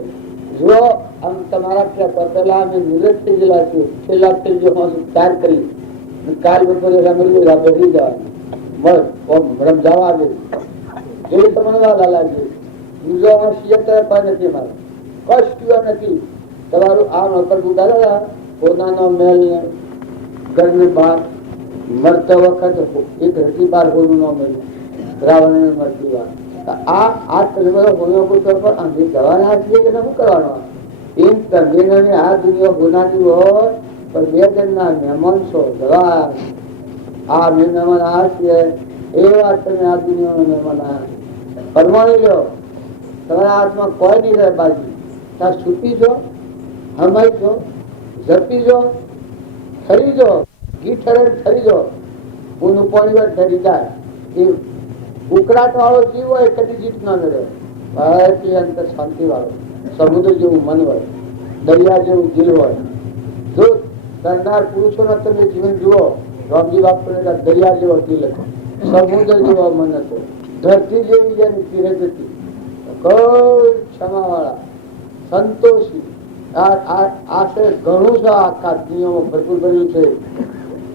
જો આમ તમારા પેલા અમે નિવૃત્ત થઈ ગયેલા છીએ. છેલ્લા થઈ ગયો ચાર કરી કાલ બપોરે રમડી બેઠી જવાનું રમજાવા આવે એવી તમને વાલા લાગે. બીજો પણ નથી મારો કષ્ટ નથી. તમારું આ નોકર ઉડાડેલા પોતાનો મેલ ને ઘરની બહાર મરતા વખત એક રસી બાર હોનું ન મળ્યું રાવણ મરતી વાર. આ તમે હોનો પુત્ર પર આંધી જવાના છીએ કે શું કરવાનું? એમ તમે આ દુનિયા હોનાની હોય પણ બે જણના મહેમાન છો જવા. આ મહેમાન આ છે એ વાત તમે આ દુનિયાનો મહેમાન આ પરમાણી લો. તમારા હાથમાં કોઈ નહીં રહે બાજુ ત્યાં છૂટી છો હમાઈ જો, ઝપી જો, ઠરી જો, ઘી ઠરે ઠરી જો, ઊનું પાણી વાર ઠરી જાય. એ ઉકળાટ વાળો જીવ હોય કદી જીત ના મળે. ભારતીય અંતર શાંતિ વાળો, સમુદ્ર જેવું મન હોય, દરિયા જેવું દિલ હોય. જો તરનાર પુરુષોના તમે જીવન જુઓ, રામજી બાપુ દરિયા જેવો દિલ હતો, સમુદ્ર જેવો મન હતો, ધરતી જેવી જેની ધીરજતી, કોઈ ક્ષમા વાળા, સંતોષી. આશરે ઘણું છે આખા દુનિયામાં ભરપૂર ભર્યું છે.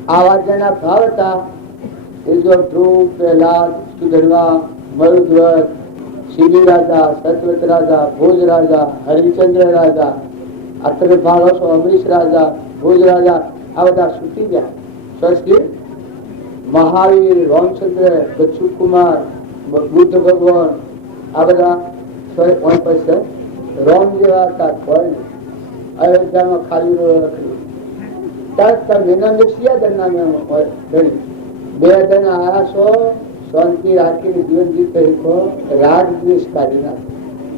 આવા જેના ભાવ હતા એ જો ધ્રુવ, પ્રહલાદ, સુધર્મા, મરુધ્વજ, શિલી રાજા, સતવત રાજા, ભોજ રાજા, હરિચંદ્ર રાજા, અત્રે ભાવ છો અમરીશ રાજા, ભોજ રાજા, આ બધા છૂટી ગયા. સ્વસ્થી મહાવીર, રામચંદ્ર, દક્ષુ કુમાર, બુદ્ધ ભગવાન, આ બધા રોમ જેવા હતા. કોઈ અયોધ્યામાં ખાલી રખડી બે દન આયા છો, શાંતિ રાખીને જીવન જીતો, રાગ દ્વેષ કાઢી નાખો.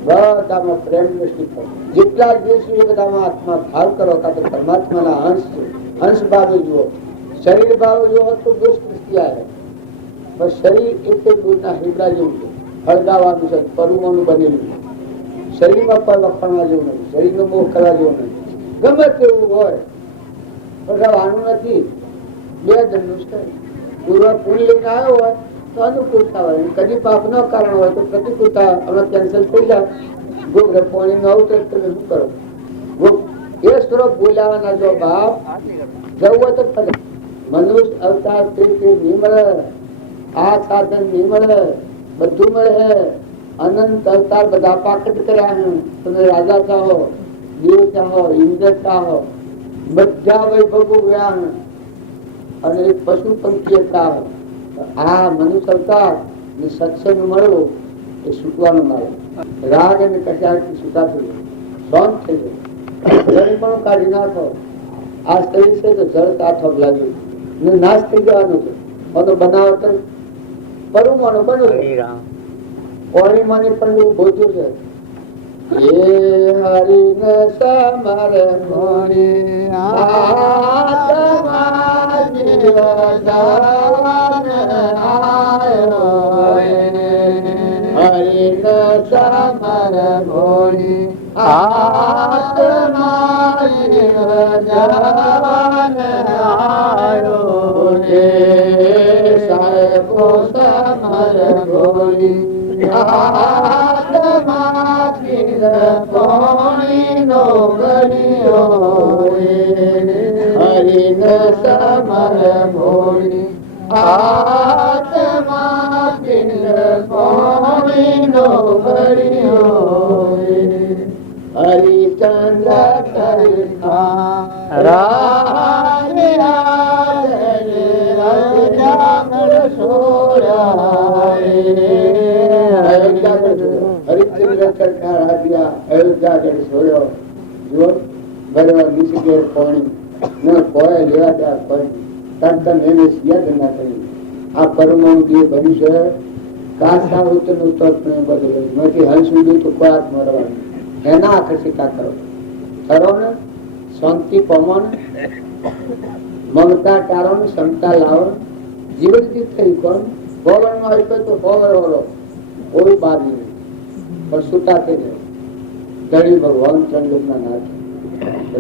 બધામાં પ્રેમ દ્રષ્ટિ કરો. જેટલા દ્વેષ એ બધામાં આત્મા ભાવ કરો. કાં તો પરમાત્માના અંશ છે, અંશ ભાવે જુઓ. શરીર ભાવે જુઓ તો દ્વેષ દ્રષ્ટિ આવે. પણ શરીર એક દૂરના હીબડા જેવું છે, હળગાવાનું છે, પરુવાનું બનેલું છે. શરીરમાં પર વખણવા જેવું નથી, શરીરનો મોહ કરવા જેવું નથી. ગમે તેવું હોય ભગાવાનું નથી. બે દંડનું છે. પૂર્વ પુલ લઈને આવ્યો હોય તો અનુકૂળતા હોય, કદી પાપ ન કારણ હોય તો પ્રતિકૂળતા હમણાં કેન્સલ થઈ જાય. ગોગ્ર પાણી ન આવતો તમે શું કરો? એ સ્વરૂપ બોલાવાના જો બાપ જવું હોય તો ફરે. મનુષ્ય અવતાર તે નહીં મળે, આ સાધન નહીં મળે, બધું મળે. અનંત અવતાર બધા પાકટ કર્યા હે. તમે રાજા ચાહો, દેવ ચાહો, ઇન્દ્ર ચાહો, બધા વૈભવો ગયા હે. અને એક પશુ પંખી ચાહો. આ મનુષ્ય અવતાર ને સત્સંગ મળવો એ છૂટવાનો માર્ગ. રાગ અને કચારથી છૂટા થઈ જાય, શાંત થઈ જાય, પણ કાઢી નાખો. આ શરીર છે તો જળ કાથો લાગ્યું ને નાશ થઈ જવાનું છે. બધો બનાવટ પરમાણુ બન્યું. ઓણીમાની પણ એવું બોધ્યું છે. એ હરિને સમર મોરી આત્મા જીવદાન આયો. હરિને સમર મોરી આત્મા જીવદાન આયો. સાહેબો સમર મોરી આત્મા પાણી નો ગળ્યો. હરિન સમર મોરી આત્મા પાણી નો ગળ્યો. હરિચંદ્ર કરખા હરિચંદ્ર સરકાર આવ્યા, અયોધ્યાગઢ છોડ્યો. જો બરાબર નીચે પાણી ન કોઈ લેવા ત્યાં કોઈ તરત એને યાદ ના કરી. આ પરમાણુ જે બન્યું છે કાશા ઉત્તરનું તત્વ બધું નથી. હંસ સુધી તો કોઈ હાથ મરવાનું એના આકર્ષિતા કરો. ખરો ને શાંતિ પામો ને, મમતા ટાળો ને, ક્ષમતા લાવો. જીવન જીત થઈ કોણ ભવન માં આવી તો ભવર વાળો કોઈ બાદ નહીં. પણ છૂટા થઈ ગયો. ધણી ભગવાન ચંદ્રના નાથ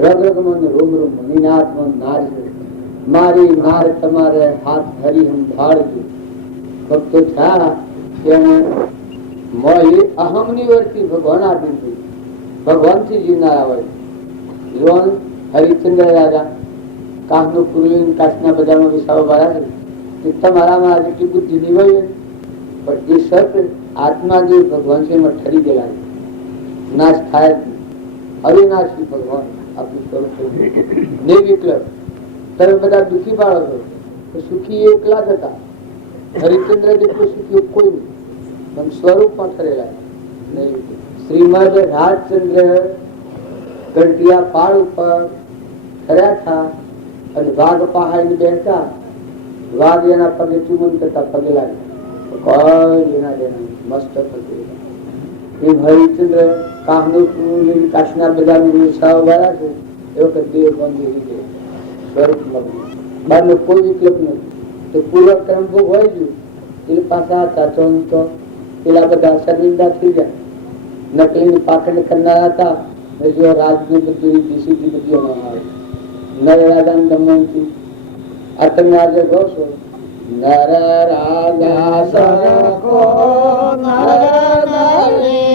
રગ રગમન રૂમ રૂમ નિનાત્મન નાર મારી નાર તમારે હાથ ધરી હમ ભાળજો. ભક્તો થયા તેને મોહી અહમની વર્તી ભગવાન આપી દીધી. ભગવાન થી જીવનારા હોય. જોન હરિચંદ્ર રાજા કાશનું કુરલીન કાશના બજારમાં વિસાવો ભર્યા છે. તમારામાં જેટલી બુદ્ધિ ની હોય પણ એ સત આત્મા જે ભગવાન છે એમાં ઠરી ગયેલા છે. નાશ થાય અવિનાશી ભગવાન આપણું સ્વરૂપ નિર્વિકલ્પ. તમે બધા દુઃખી પાડો છો તો સુખી એકલા જ હતા. હરિચંદ્ર જેટલું સુખી કોઈ નહીં, પણ સ્વરૂપમાં ઠરેલા. શ્રીમદ રાજચંદ્ર ઘંટિયા પાળ ઉપર ઠર્યા હતા અને વાઘ પહાડી બેઠા. વાઘ એના પગે ચુમન કરતા પગે લાગે કોઈ લેના દેના મસ્ત એ હરિચંદ્ર કામનું કાશીના બધા વ્યવસાય વાળા છે એ વખત દેવ બંધ થઈ સ્વરૂપ બારનો કોઈ વિકલ્પ નથી. તો પૂર્વ કર્મ ભોગ હોય જ એટલે પાછા ચાચો તો પેલા બધા શર્મિંદા થઈ જાય. નકલી પાખંડ કરનારા હતા જો રાજની બધી ડીસીપી બધી આવે નર રાજા દમનથી આ તમે આજે કહો છો નર રાજા સરખો નર નરી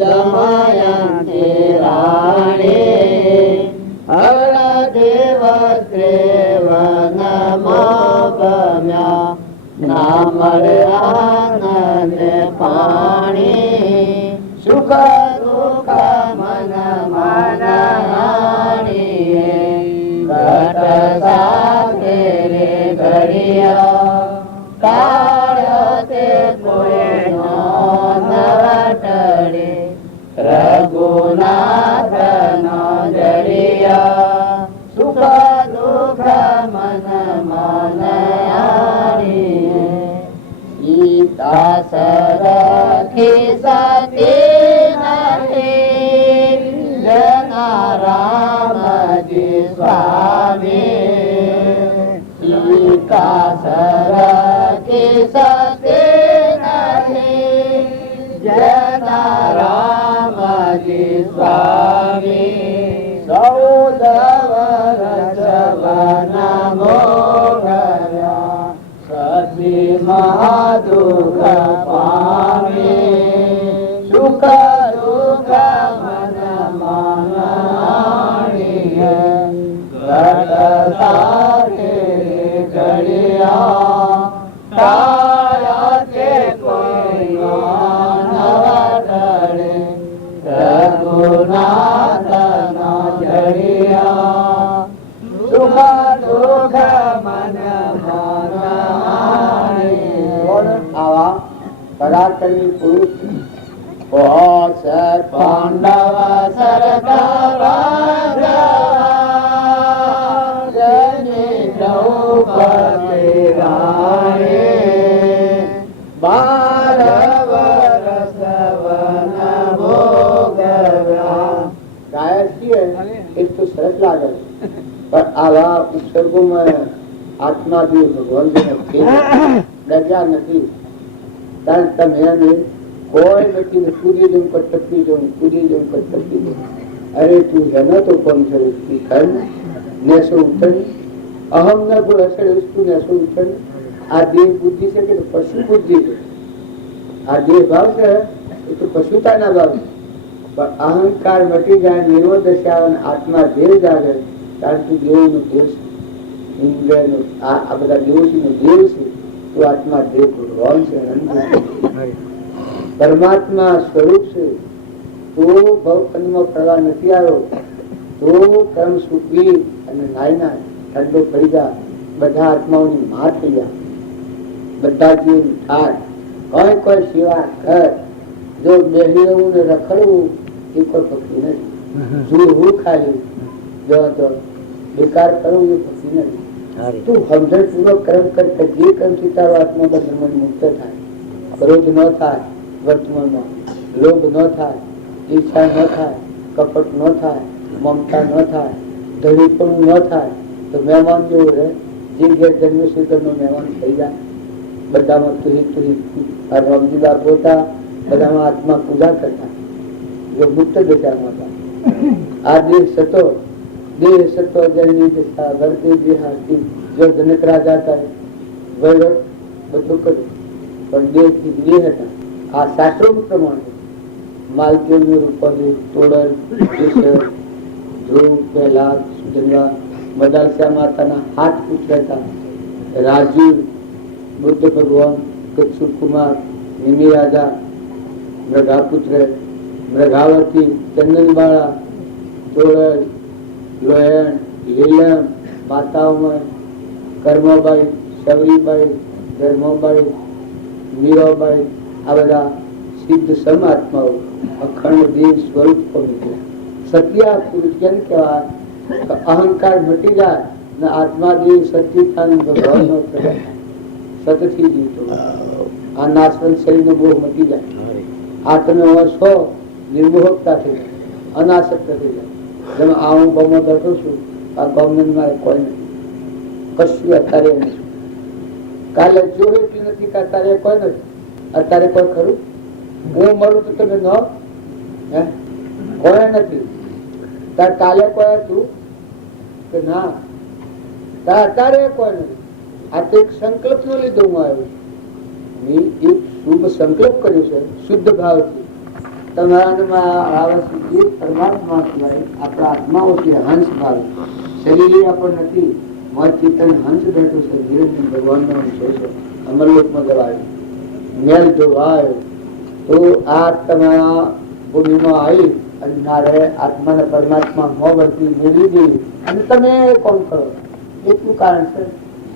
દમયંતિ રાણી હરદેવ શ્રેવન મમ્યા નામળાનંદ પાણી સુખ દુઃખ મન માણી ઘટ સાથે રે ઘડિયા કાળ તે કોઈ નટડે રઘુનાથ નો જડિયા સુખ દુઃખ મન માણી સીતા સરખી સતી નથી જના રામજી સ્વામી સીતા સરખી સતી નથી જના રામજી સ્વામી 14 વર્ષ વના મોગર્યા સતી મહાદુઃખ પામી સુખ દુઃખ મન માણી ઘટ સાથે ઘડિયા કાયા તે કોઈ નવડે રઘુનાથ નો જડિયા સુખ દુઃખ મન આવા પરાક્રમી પુરુષ પાંડવ સરકાર દ્રૌપદી રાણી 12 વર્ષ વન ભોગવ્યા. ગાય છીએ એ તો સરસ લાગે પણ આવા ઉત્સર્ગોમાં આત્મા જે ભગવાન ડર્યા નથી. કારણ તમે કોઈ નથી કૂદી જવું ટપકી જવું કૂદી જવું ટપકી જવું. અરે તું હેનો તો કોણ છે નેસો ઉઠન અહમ ન ગુણ હશે તું નેસો ઉઠન. આ દેહ બુદ્ધિ છે કે પશુ બુદ્ધિ છે. આ દેહ ભાવ છે એ તો પશુતાના ભાવ છે. પણ અહંકાર મટી જાય નિરોદશા આત્મા દેહ જાગે કારણ કે દેવનું દેવ છે ઇન્દ્રનું આ બધા દેવોનું દેવ છે. તો આત્મા દેવ ભગવાન છે પરમાત્મા સ્વરૂપ છે. તો ભવકંડમાં પ્રવાહ નથી આવ્યો તો કર્મ સૂકવી અને નાયના ઠંડો પડી જાય. બધા આત્માઓની માં થઈ જાય. બધા જીવ ઠાઠ કોઈ કોઈ સિવા કર જો બેસી રહેવું ને રખડવું એ કોઈ પક્ષી નથી. જોવું ખાલી જો બેકાર કરવું એ પક્ષી નથી. તું સમજણ પૂર્વક કર્મ કર જે કર્મથી તારો આત્મા બંધન મુક્ત થાય. ક્રોધ ન થાય વર્તમાનમાં, લોભ ન થાય, ઈચ્છા ન થાય, કપટ ન થાય, મમતા ન થાય, ધડીપણું ન થાય. તો મહેમાન જેવું રહે જે ઘેર જન્મ છે તેમનો મહેમાન થઈ જાય. બધામાં તુહી રામજી બાપ હોતા બધામાં આત્મા પૂજા કરતા જો મુક્ત દશામાં હતા. આ દેહ સતો જળની દશા વર્તે દેહાતી જો જનક રાજા હતા વહીવટ બધું કર્યું પણ દેહથી દેહ હતા. આ શાસ્ત્રો પ્રમાણે માલતીનું રૂપાલી તોડલ ધ્રુવ પ્રહલાદ સુજનવા મદાલસા માતાના 7 પુત્ર હતા. રાજીવ, બુદ્ધ ભગવાન, કચ્છુ કુમાર, નિમિ રાજા, મૃગાપુત્ર, મૃગાવતી, ચંદનબાળા, તોડલ, લોયણ, લીલમ માતાઓમાં કર્મબાઈ, શબરીબાઈ, ધર્મબાઈ, મીરાબાઈ આ બધા સિદ્ધ સમાત્માઓ અખંડ દેવ સ્વરૂપ પવિત્ર સત્યા પુરુષ કેમ કહેવાય? અહંકાર મટી જાય ને આત્મા દેવ સત્યતાન ભગવાન નો સતથી જીવતો. આ નાશવંત શરીર નો બોહ મટી જાય. આ તમે છો નિર્મોહકતા થઈ જાય, અનાસક્ત થઈ જાય. જેમ આ હું ગમો બેઠો છું, આ ગમને મારે કોઈ નથી, કશું અત્યારે નથી. કાલે જોયું એટલી નથી કે અત્યારે કોઈ નથી. અત્યારે કોઈ ખરું? હું મળું તો તમે ન કોઈ નથી. તાર કાલે કોઈ હતું કે ના? તાર અત્યારે કોઈ નથી. આ તો એક સંકલ્પ નો લીધો હું આવ્યો. મેં એક શુભ સંકલ્પ કર્યો છે શુદ્ધ ભાવથી. તમારા પરમાત્મા આપણા આત્માઓથી હંસ ભાવ. શરીર આપણને નથી. મોજ ચિંતન હંસ બેઠો છે. ધીરે ભગવાનનો અંશો છે. અમરલોકમાં જવાયો, મેલ જોવાયો. તો આ તમારા ભૂમિમાં આવી અને મારે આત્માને પરમાત્મા મોહથી મેળવી દીધી. અને તમે કોણ કરો? એટલું કારણ છે.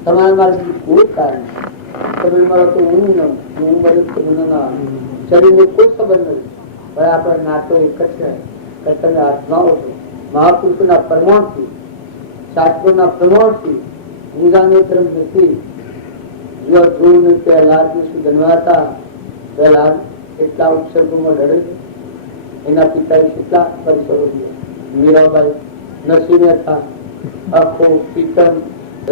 તમારા મારે કોઈ કારણ તમે મારો તો હું ન હું બધું તમને ના શરીરને કોઈ સંબંધ નથી. પણ આપણે નાતો એક જ છે કે તમે આત્માઓ છો. મહાપુરુષોના પ્રમાણથી, શાસ્ત્રોના પ્રમાણથી ઊંઘાનો ધર્મ નથી. જો ધ્રુવ પહેલા જન્માતા પહેલા એટલા ઉત્સર્ગોમાં લડે છે. એના પિતાએ કેટલા પરિસરો થયા. મીરાબાઈ, નરસિંહ હતા, આખો પ્રીતમ,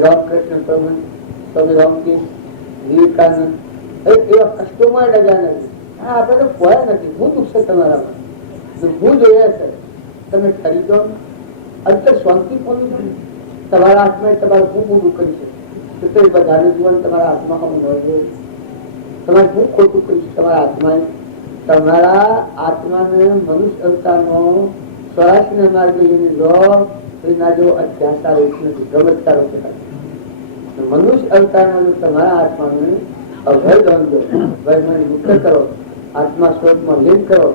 રામકૃષ્ણ પરમહંસ, સ્વામી રામકૃષ્ણ, વિવેકાનંદ, એવા કષ્ટોમાં ડગ્યા નથી. આપણે તો કોઈ નથી. હું દુઃખ છે તમારામાં, હું જોયા છે. તમે ખરીદો અંતર શાંતિ પહોંચી તમારા હાથમાં તમારે શું મોટું કરી છે તો બધાનું જીવન તમારા હાથમાં ન જોઈએ. તમારે શું ખોટું કર્યું છે તમારા હાથમાં? તમારા આત્માને મનુષ્ય અવતારમાં સ્વરાશના માર્ગે લઈને જો એના જેવો અત્યાચાર નથી, ગમતકારો કહેવાય. મનુષ્ય અવતારમાં જો તમારા આત્માને અભય દો, ભયમાંથી મુક્ત કરો, આત્મા સ્વરૂપમાં લીન કરો,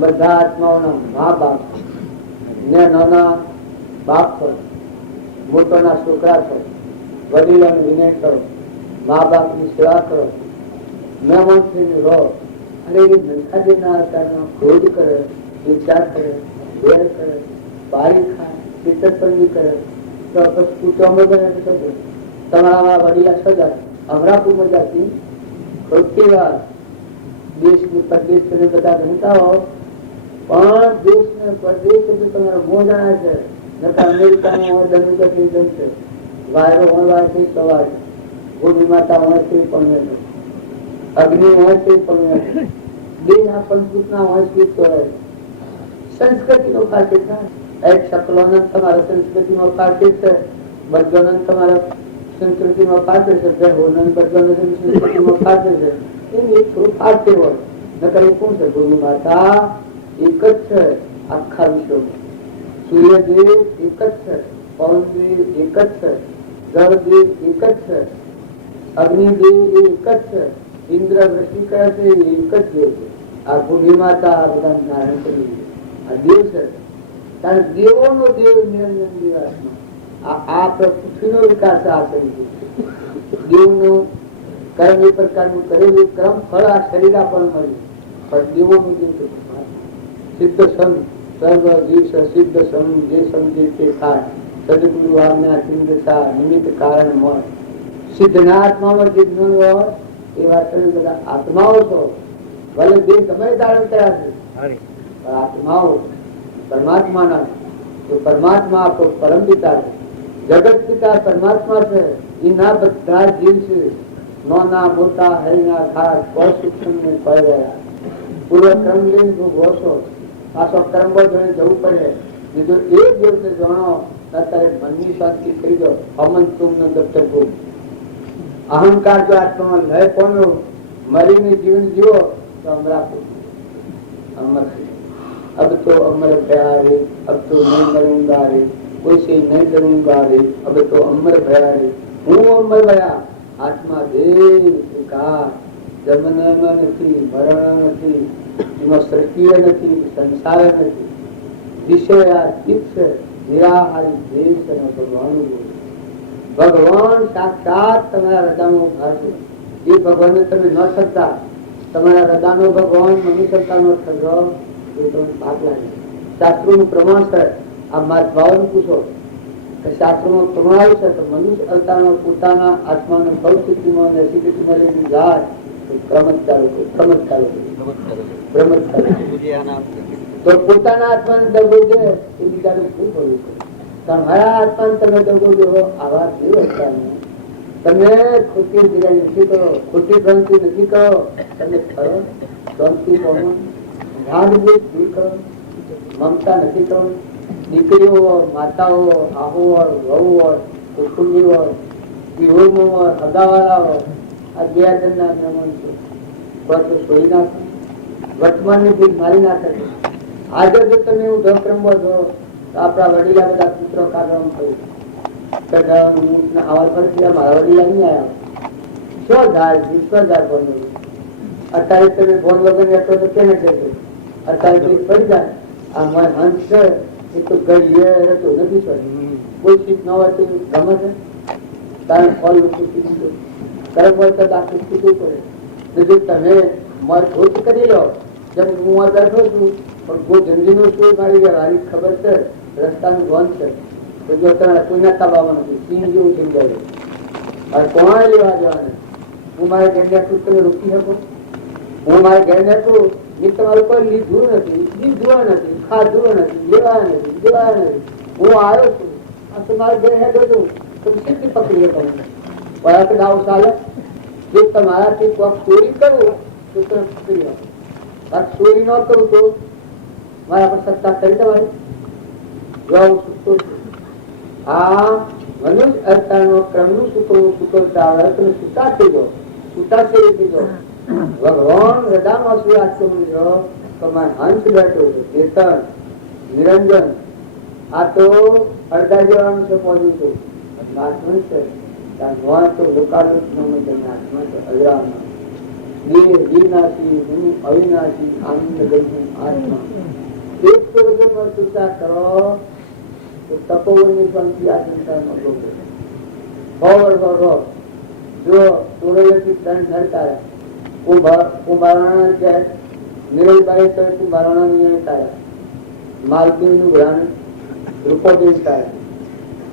બધા આત્માઓના મા બાપ ને નાના બાપ છો, મોટોના છોકરા છો, વડીલોને વિનય કરો, મા બાપની સેવા કરો, મહેમાન થઈને રહો. અને એ નંખાજીના આકારમાં ક્રોધ કરે, વિચાર કરે, વેર કરે, બારી ખાય, ચિત્તપંજી કરે તો તમારા વડીલા છો જાત અમરાપુરમાં જાતી ખોટી વાત. દેશની પરદેશ બધા ગણતા હો, પણ દેશ ને પરદેશ તમારો મોહ જણાય છે. અમેરિકામાં હોય ડેમોક્રેસી જમશે, વાયરો હોય છે સવાર, ભૂમિ માતા હોય છે પણ અગ્નિ હોય છે પણ દેહ પંચભૂતના હોય છે તો સંસ્કૃતિ નો કાર્ય થાય. એક શકલોનંદ તમારા સંસ્કૃતિમાં કાર્ય છે, બદ્ધોનંદ તમારા સંસ્કૃતિમાં કાર્ય છે, ગ્રહોનંદ બદ્ધોનંદ સંસ્કૃતિમાં કાર્ય છે. એક થોડું કાર્ય હોય નકર શું છે? ભૂમિ માતા એક જ છે આખા વિશ્વમાં. સૂર્યદેવ એક જ છે, પવનદેવ એક જ છે, જળદેવ એક જ છે, અગ્નિદેવ એ એક જ છે, ઇન્દ્ર વૃષ્ટિ કરે છે એ એક જ દેવ છે. આ ભૂમિ માતા આ બધા નારાયણ કરી આ દેવ છે. કારણ દેવોનો દેવ નિરંજન દેવાત્મા. આ પૃથ્વીનો વિકાસ આ શરીર દેવનો કર્મ એ પ્રકારનું કરેલું ક્રમ ફળ આ શરીર આપણને મળ્યું. પણ દેવોનું જે સિદ્ધ સંત સિદ્ધ સમ જે સમજે તે થાય, સદગુરુ આજ્ઞા ચિંતતા નિમિત્ત કારણ મળે. સિદ્ધના આત્મામાં જે જ્ઞાન હોય એવા તમે બધા આત્માઓ છો. ભલે દેહ ગમે ધારણ કર્યા છે પણ આત્માઓ પરમાત્માના. તો પરમાત્મા આપણો પરમ પિતા છે, જગત પિતા પરમાત્મા છે. એના બધા જીવ છે, નાના મોટા હરિના ખાસ કોઈ સૂક્ષ્મ ને કોઈ રહ્યા. પૂર્વ ક્રમ લઈને ભોગવો છો, પાછો કર્મ જોઈને જવું પડે. બીજું એક દિવસે જાણો અત્યારે મનની શાંતિ કરી દો. અમન તુમ દફતર ગો અહંકાર જો આત્મામાં લય કોનો મરીને જીવન જીવો તો અમરાપુર અમર છે. अब तो अमर भया रे, अब तो नहीं मरूंगा रे, कोई से नहीं डरूंगा रे, अब तो अमर भया रे. હું અમર ભયા આત્મા દેવ વિકાર જન્મ નથી, મરણ નથી, એમાં સૃષ્ટિ નથી, સંસાર નથી, વિષય ચિત્ત છે, નિરાહારી દેવ છે. ભગવાન સાક્ષાત તમારા હૃદયમાં ઉભા છે. એ ભગવાનને તમે ન શકતા. તમારા હૃદયનો ભગવાન મનુષ્ય નો ઠગો એ તમને પાપ લાગે. શાસ્ત્રોનું પ્રમાણ છે. આ મહાત્માઓને પૂછો કે શાસ્ત્રોમાં પ્રમાણ આવ્યું છે તો મનુષ્ય અવતારમાં પોતાના આત્માને ભવ સ્થિતિમાં નૈતિક સ્થિતિમાં લઈને જાય ક્રમ જ ચાલુ કર્યું, ક્રમ જ ચાલુ કર્યું. તો પોતાના આત્માને દગો છે એ બીજાનું શું કરવું પડે? તમારા આત્માને તમે દગો જો આવા દિવસ તમે ખોટી બિરાઈ નથી કરો, ખોટી ભ્રાંતિ નથી કરો, તમે ખરો શાંતિ પામો, ધ્યાનભૂત દૂર કરો, મમતા નથી કરો. દીકરીઓ હોય, માતાઓ, આહુ હોય, વહુ હોય, કુટુંબી હોય, વિહોમો હોય, અગાવાલા હોય, આ બે જણના મહેમાન છે. તો સોઈ નાખો, વર્તમાનની ભૂલ મારી નાખે. આજે જો તમે એવું ઢોક રમવો છો તો આપણા વડીલા બધા પુત્રો કાઢવાનું થયું. આવા ફરતી મારા વડીલા નહીં આવ્યા. શું જાય વિશ્વજાર બનવું? અત્યારે તમે ભોન વગર રહેતો તો કેને કહેતો? અત્યારે પડી જાય. આ મારે હંસ છે એ તો ગઈ રહેતો નથી સર. કોઈ સીટ ન હોય તો ગમે છે તારે ફળ લોકો શીખી દો હોય તો દાખલ શીખવું પડે. જો તમે મારી ખોટ કરી લો, જેમ હું આ બેઠો છું પણ કોઈ જંજીનો શું મારી ગયા મારી ખબર છે, રસ્તાનું ભોન છે, તો જો તમે કોઈના તાબામાં નથી, સિંહ જેવું સમજાય. હવે કોણ લેવા જવાને? હું મારે ઘેર નાખું તમે રોકી શકો? હું મારે ઘેર નાખું એ તમારું કોઈ લીધું નથી, દીધું નથી, ખાધું નથી, લેવા નથી, દેવા નથી. હું આવ્યો છું આ તો મારે ઘેર હેઠો છું તો સીધી પકડી શકો. વળાક દાવ ચાલે. જો તમારાથી કોઈક ચોરી કરવું તો તમે પકડી આપો. ચોરી ન કરું તો મારા પર સત્તા કરી તમારી. જો હું સૂતો છું આ મનુષ્ય અવતારનો ક્રમનું સૂકવવું સૂકવતા આવડે તમે છૂટા થઈ જાઓ, છૂટા થઈ દીધો. ભગવાન હૃદયમાં શું વાત સમજો તો મારે હંસ બેઠો છે, ચેતન નિરંજન. આ તો અડધા જેવાનું છે પહોંચ્યું છું આત્મન છે. તો લોકાલોક આત્મા છે અજરામાં. દેહ વિનાશી, હું અવિનાશી, આનંદ ગયું આત્મા. એક તો વજનમાં ચૂતા કરો તો તપોવનની શાંતિ આ સંસારમાં લોકો જો સુરૈયથી ત્રણ સરકારે કુંભારણા છે નિરલભાઈ તો કુંભારણા નહીં તારે માલકીનું ગ્રહણ દ્રુપદી તારે.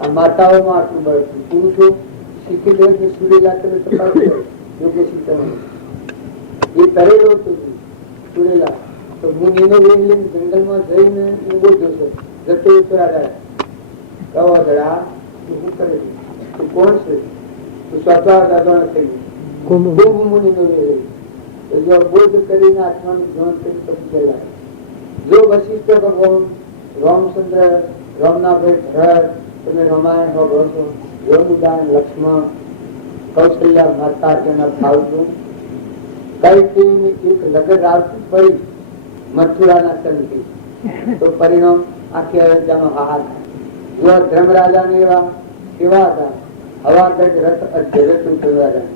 આ માતાઓમાં આટલું બળ પુરુષો શીખી દે કે સુરેલા તમે તપાસ યોગ્ય શિક્ષણ એ કરેલો હતું સુરેલા. તો હું નીનો જંગલમાં જઈને ઉભો જશે જતો ઉતરા કહો જરા તું શું કરે તું કોણ છે? તું સ્વતઃ દાદા થઈ ખૂબ મુનિનો જો બોધ કરીને આત્માનું જ્ઞાન કરી પછી ગયેલા. જો વશિષ્ઠ ભગવાન રામચંદ્ર રામના ભાઈ ભરત તમે રામાયણ ભગવો છો, યોગદાન લક્ષ્મણ કૌશલ્યા માતા તેના ભાવતું કઈ એક લગન આવતી પડી મથુરાના સંગી તો પરિણામ આખી અયોધ્યામાં હાહાકાર. જો ધર્મરાજા ને એવા કેવા હતા હવા ગજ રથ અધ્યરથ ધર્મરાજા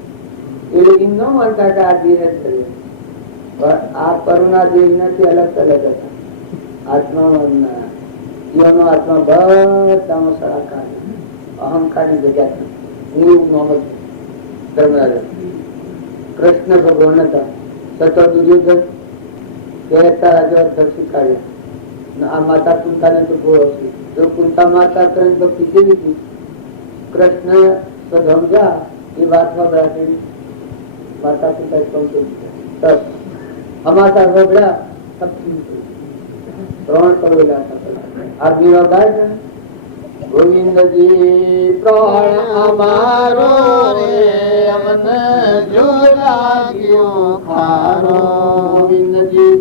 એટલે એમ ન માનતા કે આ દેહ જ કર્યો. આ કરુણા દેહ નથી, અલગ અલગ હતા. આત્મા જીવનો આત્મા બધામાં સળાકાર અહંકારની જગ્યા હું નોમ ધર્મરાજા. કૃષ્ણ ભગવાન હતા સતો દુર્યોધન કહેતા રાજા દક્ષિત કાઢ્યા. આ માતા કુંતાને તો બહુ હશે. જો કુંતા માતા ત્રણ ભક્તિ કેવી હતી કૃષ્ણ સમજા એ વાત વાપરાતી માતા પિતા હમાતા વગડા ત્રણ કરોડા આદમી વગાય છે ગોવિંદજી પ્રાણ અમારો રે અમને જો લાગ્યો ખારો. ગોવિંદજી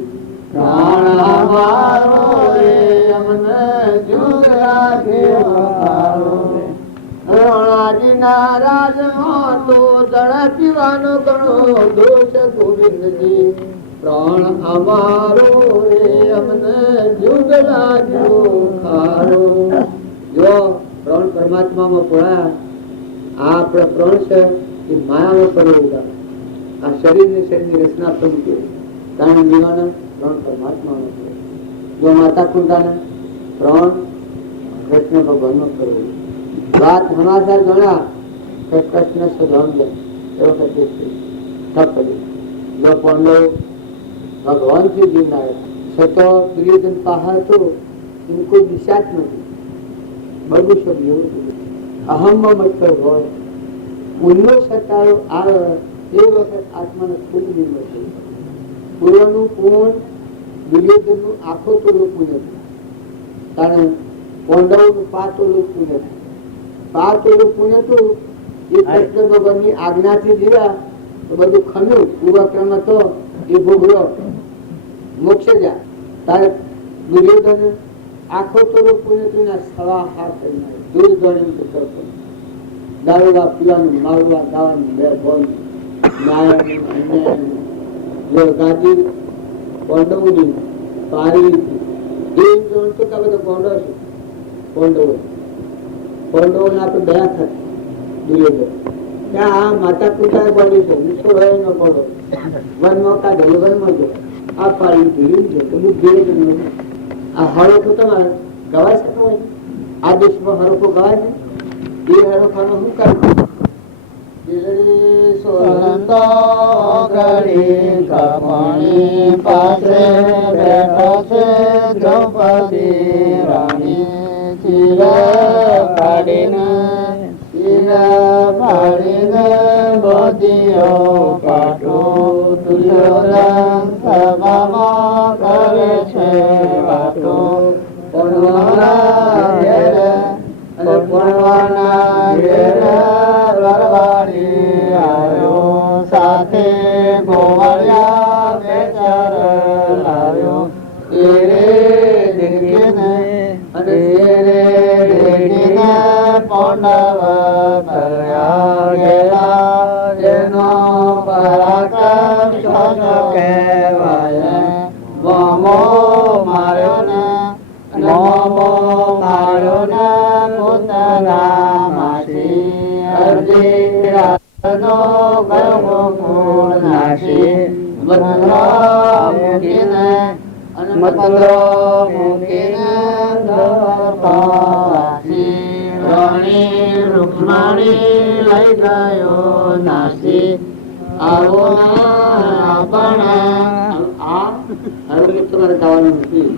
પ્રાણ અમારો રે અમને જો લાગ્યો ખારો. રાજીના રાજમાં તો જળ પીવાનો ઘણો દોષ. ગોવિંદજી પ્રાણ અમારો રે અમને જુગ લાગ્યો ખારો. જો પ્રાણ પરમાત્મામાં પોળા આ આપણા પ્રાણ છે એ માયામાં પડેલા. આ શરીરની શરીરની રચના પ્રભુ કારણ જીવાના પ્રાણ પરમાત્મામાં પડે. જો માતા કુંતાને પ્રાણ કૃષ્ણ ભગવાનમાં પડેલું. વાત હમાસા ગણા કે કૃષ્ણ સધામ દે એવો કહે તપ જો પાંડવ ભગવાન થી જીવનાર સતો દુર્યોધન પહાડ તો કોઈ દિશા જ નથી. બધું શબ્દ એવું અહમમાં મતલબ હોય ઉલ્લો સત્તારો આવે એ વખત આત્માને ખૂબ નિર્મળ થયું. પૂર્વનું પૂર્ણ દુર્યોધનનું આખો તોલું પુણ્ય હતું, કારણ પાંડવોનું 5 તોલું પુણ્ય હતું. 5 તોલું પુણ્ય હતું એ કૃષ્ણ ભગવાનની આજ્ઞાથી જીવ્યા તો બધું ખમ્યું. પૂર્વક્રમ હતો એ ભોગવ્યો, મોક્ષે જા. તારે દુર્યોધન આખો તોલું પુણ્ય હતું ને 7.5 કરી દૂર દોડીને કરતો. દારૂવા પીવાનું, મારવા ગાવાનું, બે બોલ ન્યાયનું અન્યાયનું જો ગાદી પાંડવોની પારી એ જાણતો કે બધા પાંડવ છે. પાંડવોને આપણે દયા થતી દુર્યોધન ત્યાં આ માતા પિતા બોલી છે છોડાય ન પડો વનમાં કાઢે વનમાં જો આ પાડી ભીડી છે તો બુદ્ધિ આ હળકો તમારે ગવાય શકતો હોય. આ દેશમાં હળકો ગવાય છે. એ હળખાનો શું કામ સોલંતો ઘડી કમણી પાસે બેઠો છે દ્રૌપદી રાણી. ચીર પાડીને બોધીઓ પાટો દુર્યોધન સભામાં કરે છે વાતો. પૂર્વના ઘેરે અને પૂર્વના ઘેરે વરવાડી આવ્યો, સાથે ગોવાળિયા બેચાર લાવ્યો. તેરે દેખીને અને તેરે દેખીને પાંડવ કર્યા ગેલા. જેનો પરાક્રમ શોષ કહેવાય. મોમો માર્યો ને પોતાના માસી અર્જી રાતનો ગયો મૂળ નાસી. મતરો મૂકીને રાણી રૂક્ષ્મણી લઈ ગયો નાસી. આવો આ હવે તમારે ગાવાનું નથી,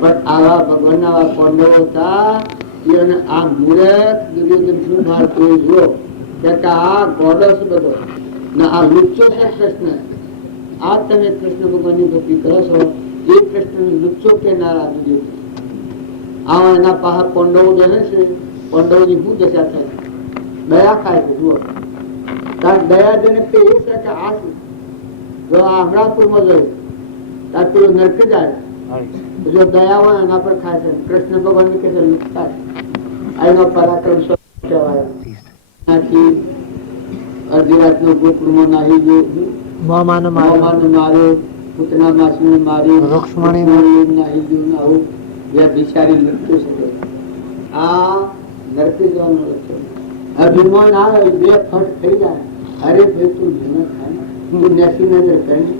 પણ આવા ભગવાન આવા પાંડવો હતા. આ મૂર્ખ દુર્યોધન શું મારતો જુઓ કે આ ગોડો છે બધો ને આ લુચ્ચો છે કૃષ્ણ. આ તમે કૃષ્ણ ભગવાનની ભક્તિ કરો છો એ કૃષ્ણ લુચ્ચો કેનારા દુર્યોધન. આ એના પાહા પાંડવો જે છે પાંડવોની શું દશા થાય? દયા ખાય છે જુઓ. દયાજનક તો એ છે કે આ શું જો આ હમણાપુરમાં જોયું ત્યાં પેલું નરક જાય જો દયા હોય એના પર ખાય છે. કૃષ્ણ ભગવાન કે છે એનો પરાક્રમ કહેવાય. અડધી રાતનો ગોકુળમાં નાહી ગયો, માર્યો, પૂતના માસી માર્યું, રૂક્ષ્મણી નાહી ગયું. આવું બે બિચારી લખતું છે. આ નરકી જવાનું લક્ષણ. અભિમાન આવે બે ફટ થઈ જાય. અરે ભાઈ તું મહેનત થાય, તું નેસી નજર કરી,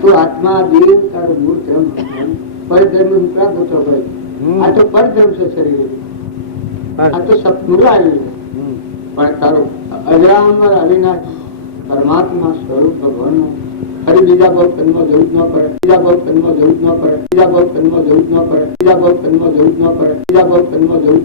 તું આત્મા દેવ તારો મૂળ ધર્મ પરધર્મ ઉપરા ગોતો ભાઈ. આ તો પરધર્મ છે શરીર, આ તો સપનું આવ્યું. પણ તારો અજરામર અવિનાશ પરમાત્મા સ્વરૂપ ભગવાન ફરી બીજા બહુ કનમાં જવું જ ન પડે, બીજા બહુ કનમાં જવું જ ન પડે, બીજા બહુ કનમાં જવું જ ન પડે, બીજા બહુ કનમાં જવું જ ન પડે, બીજા બહુ કનમાં જવું જ ન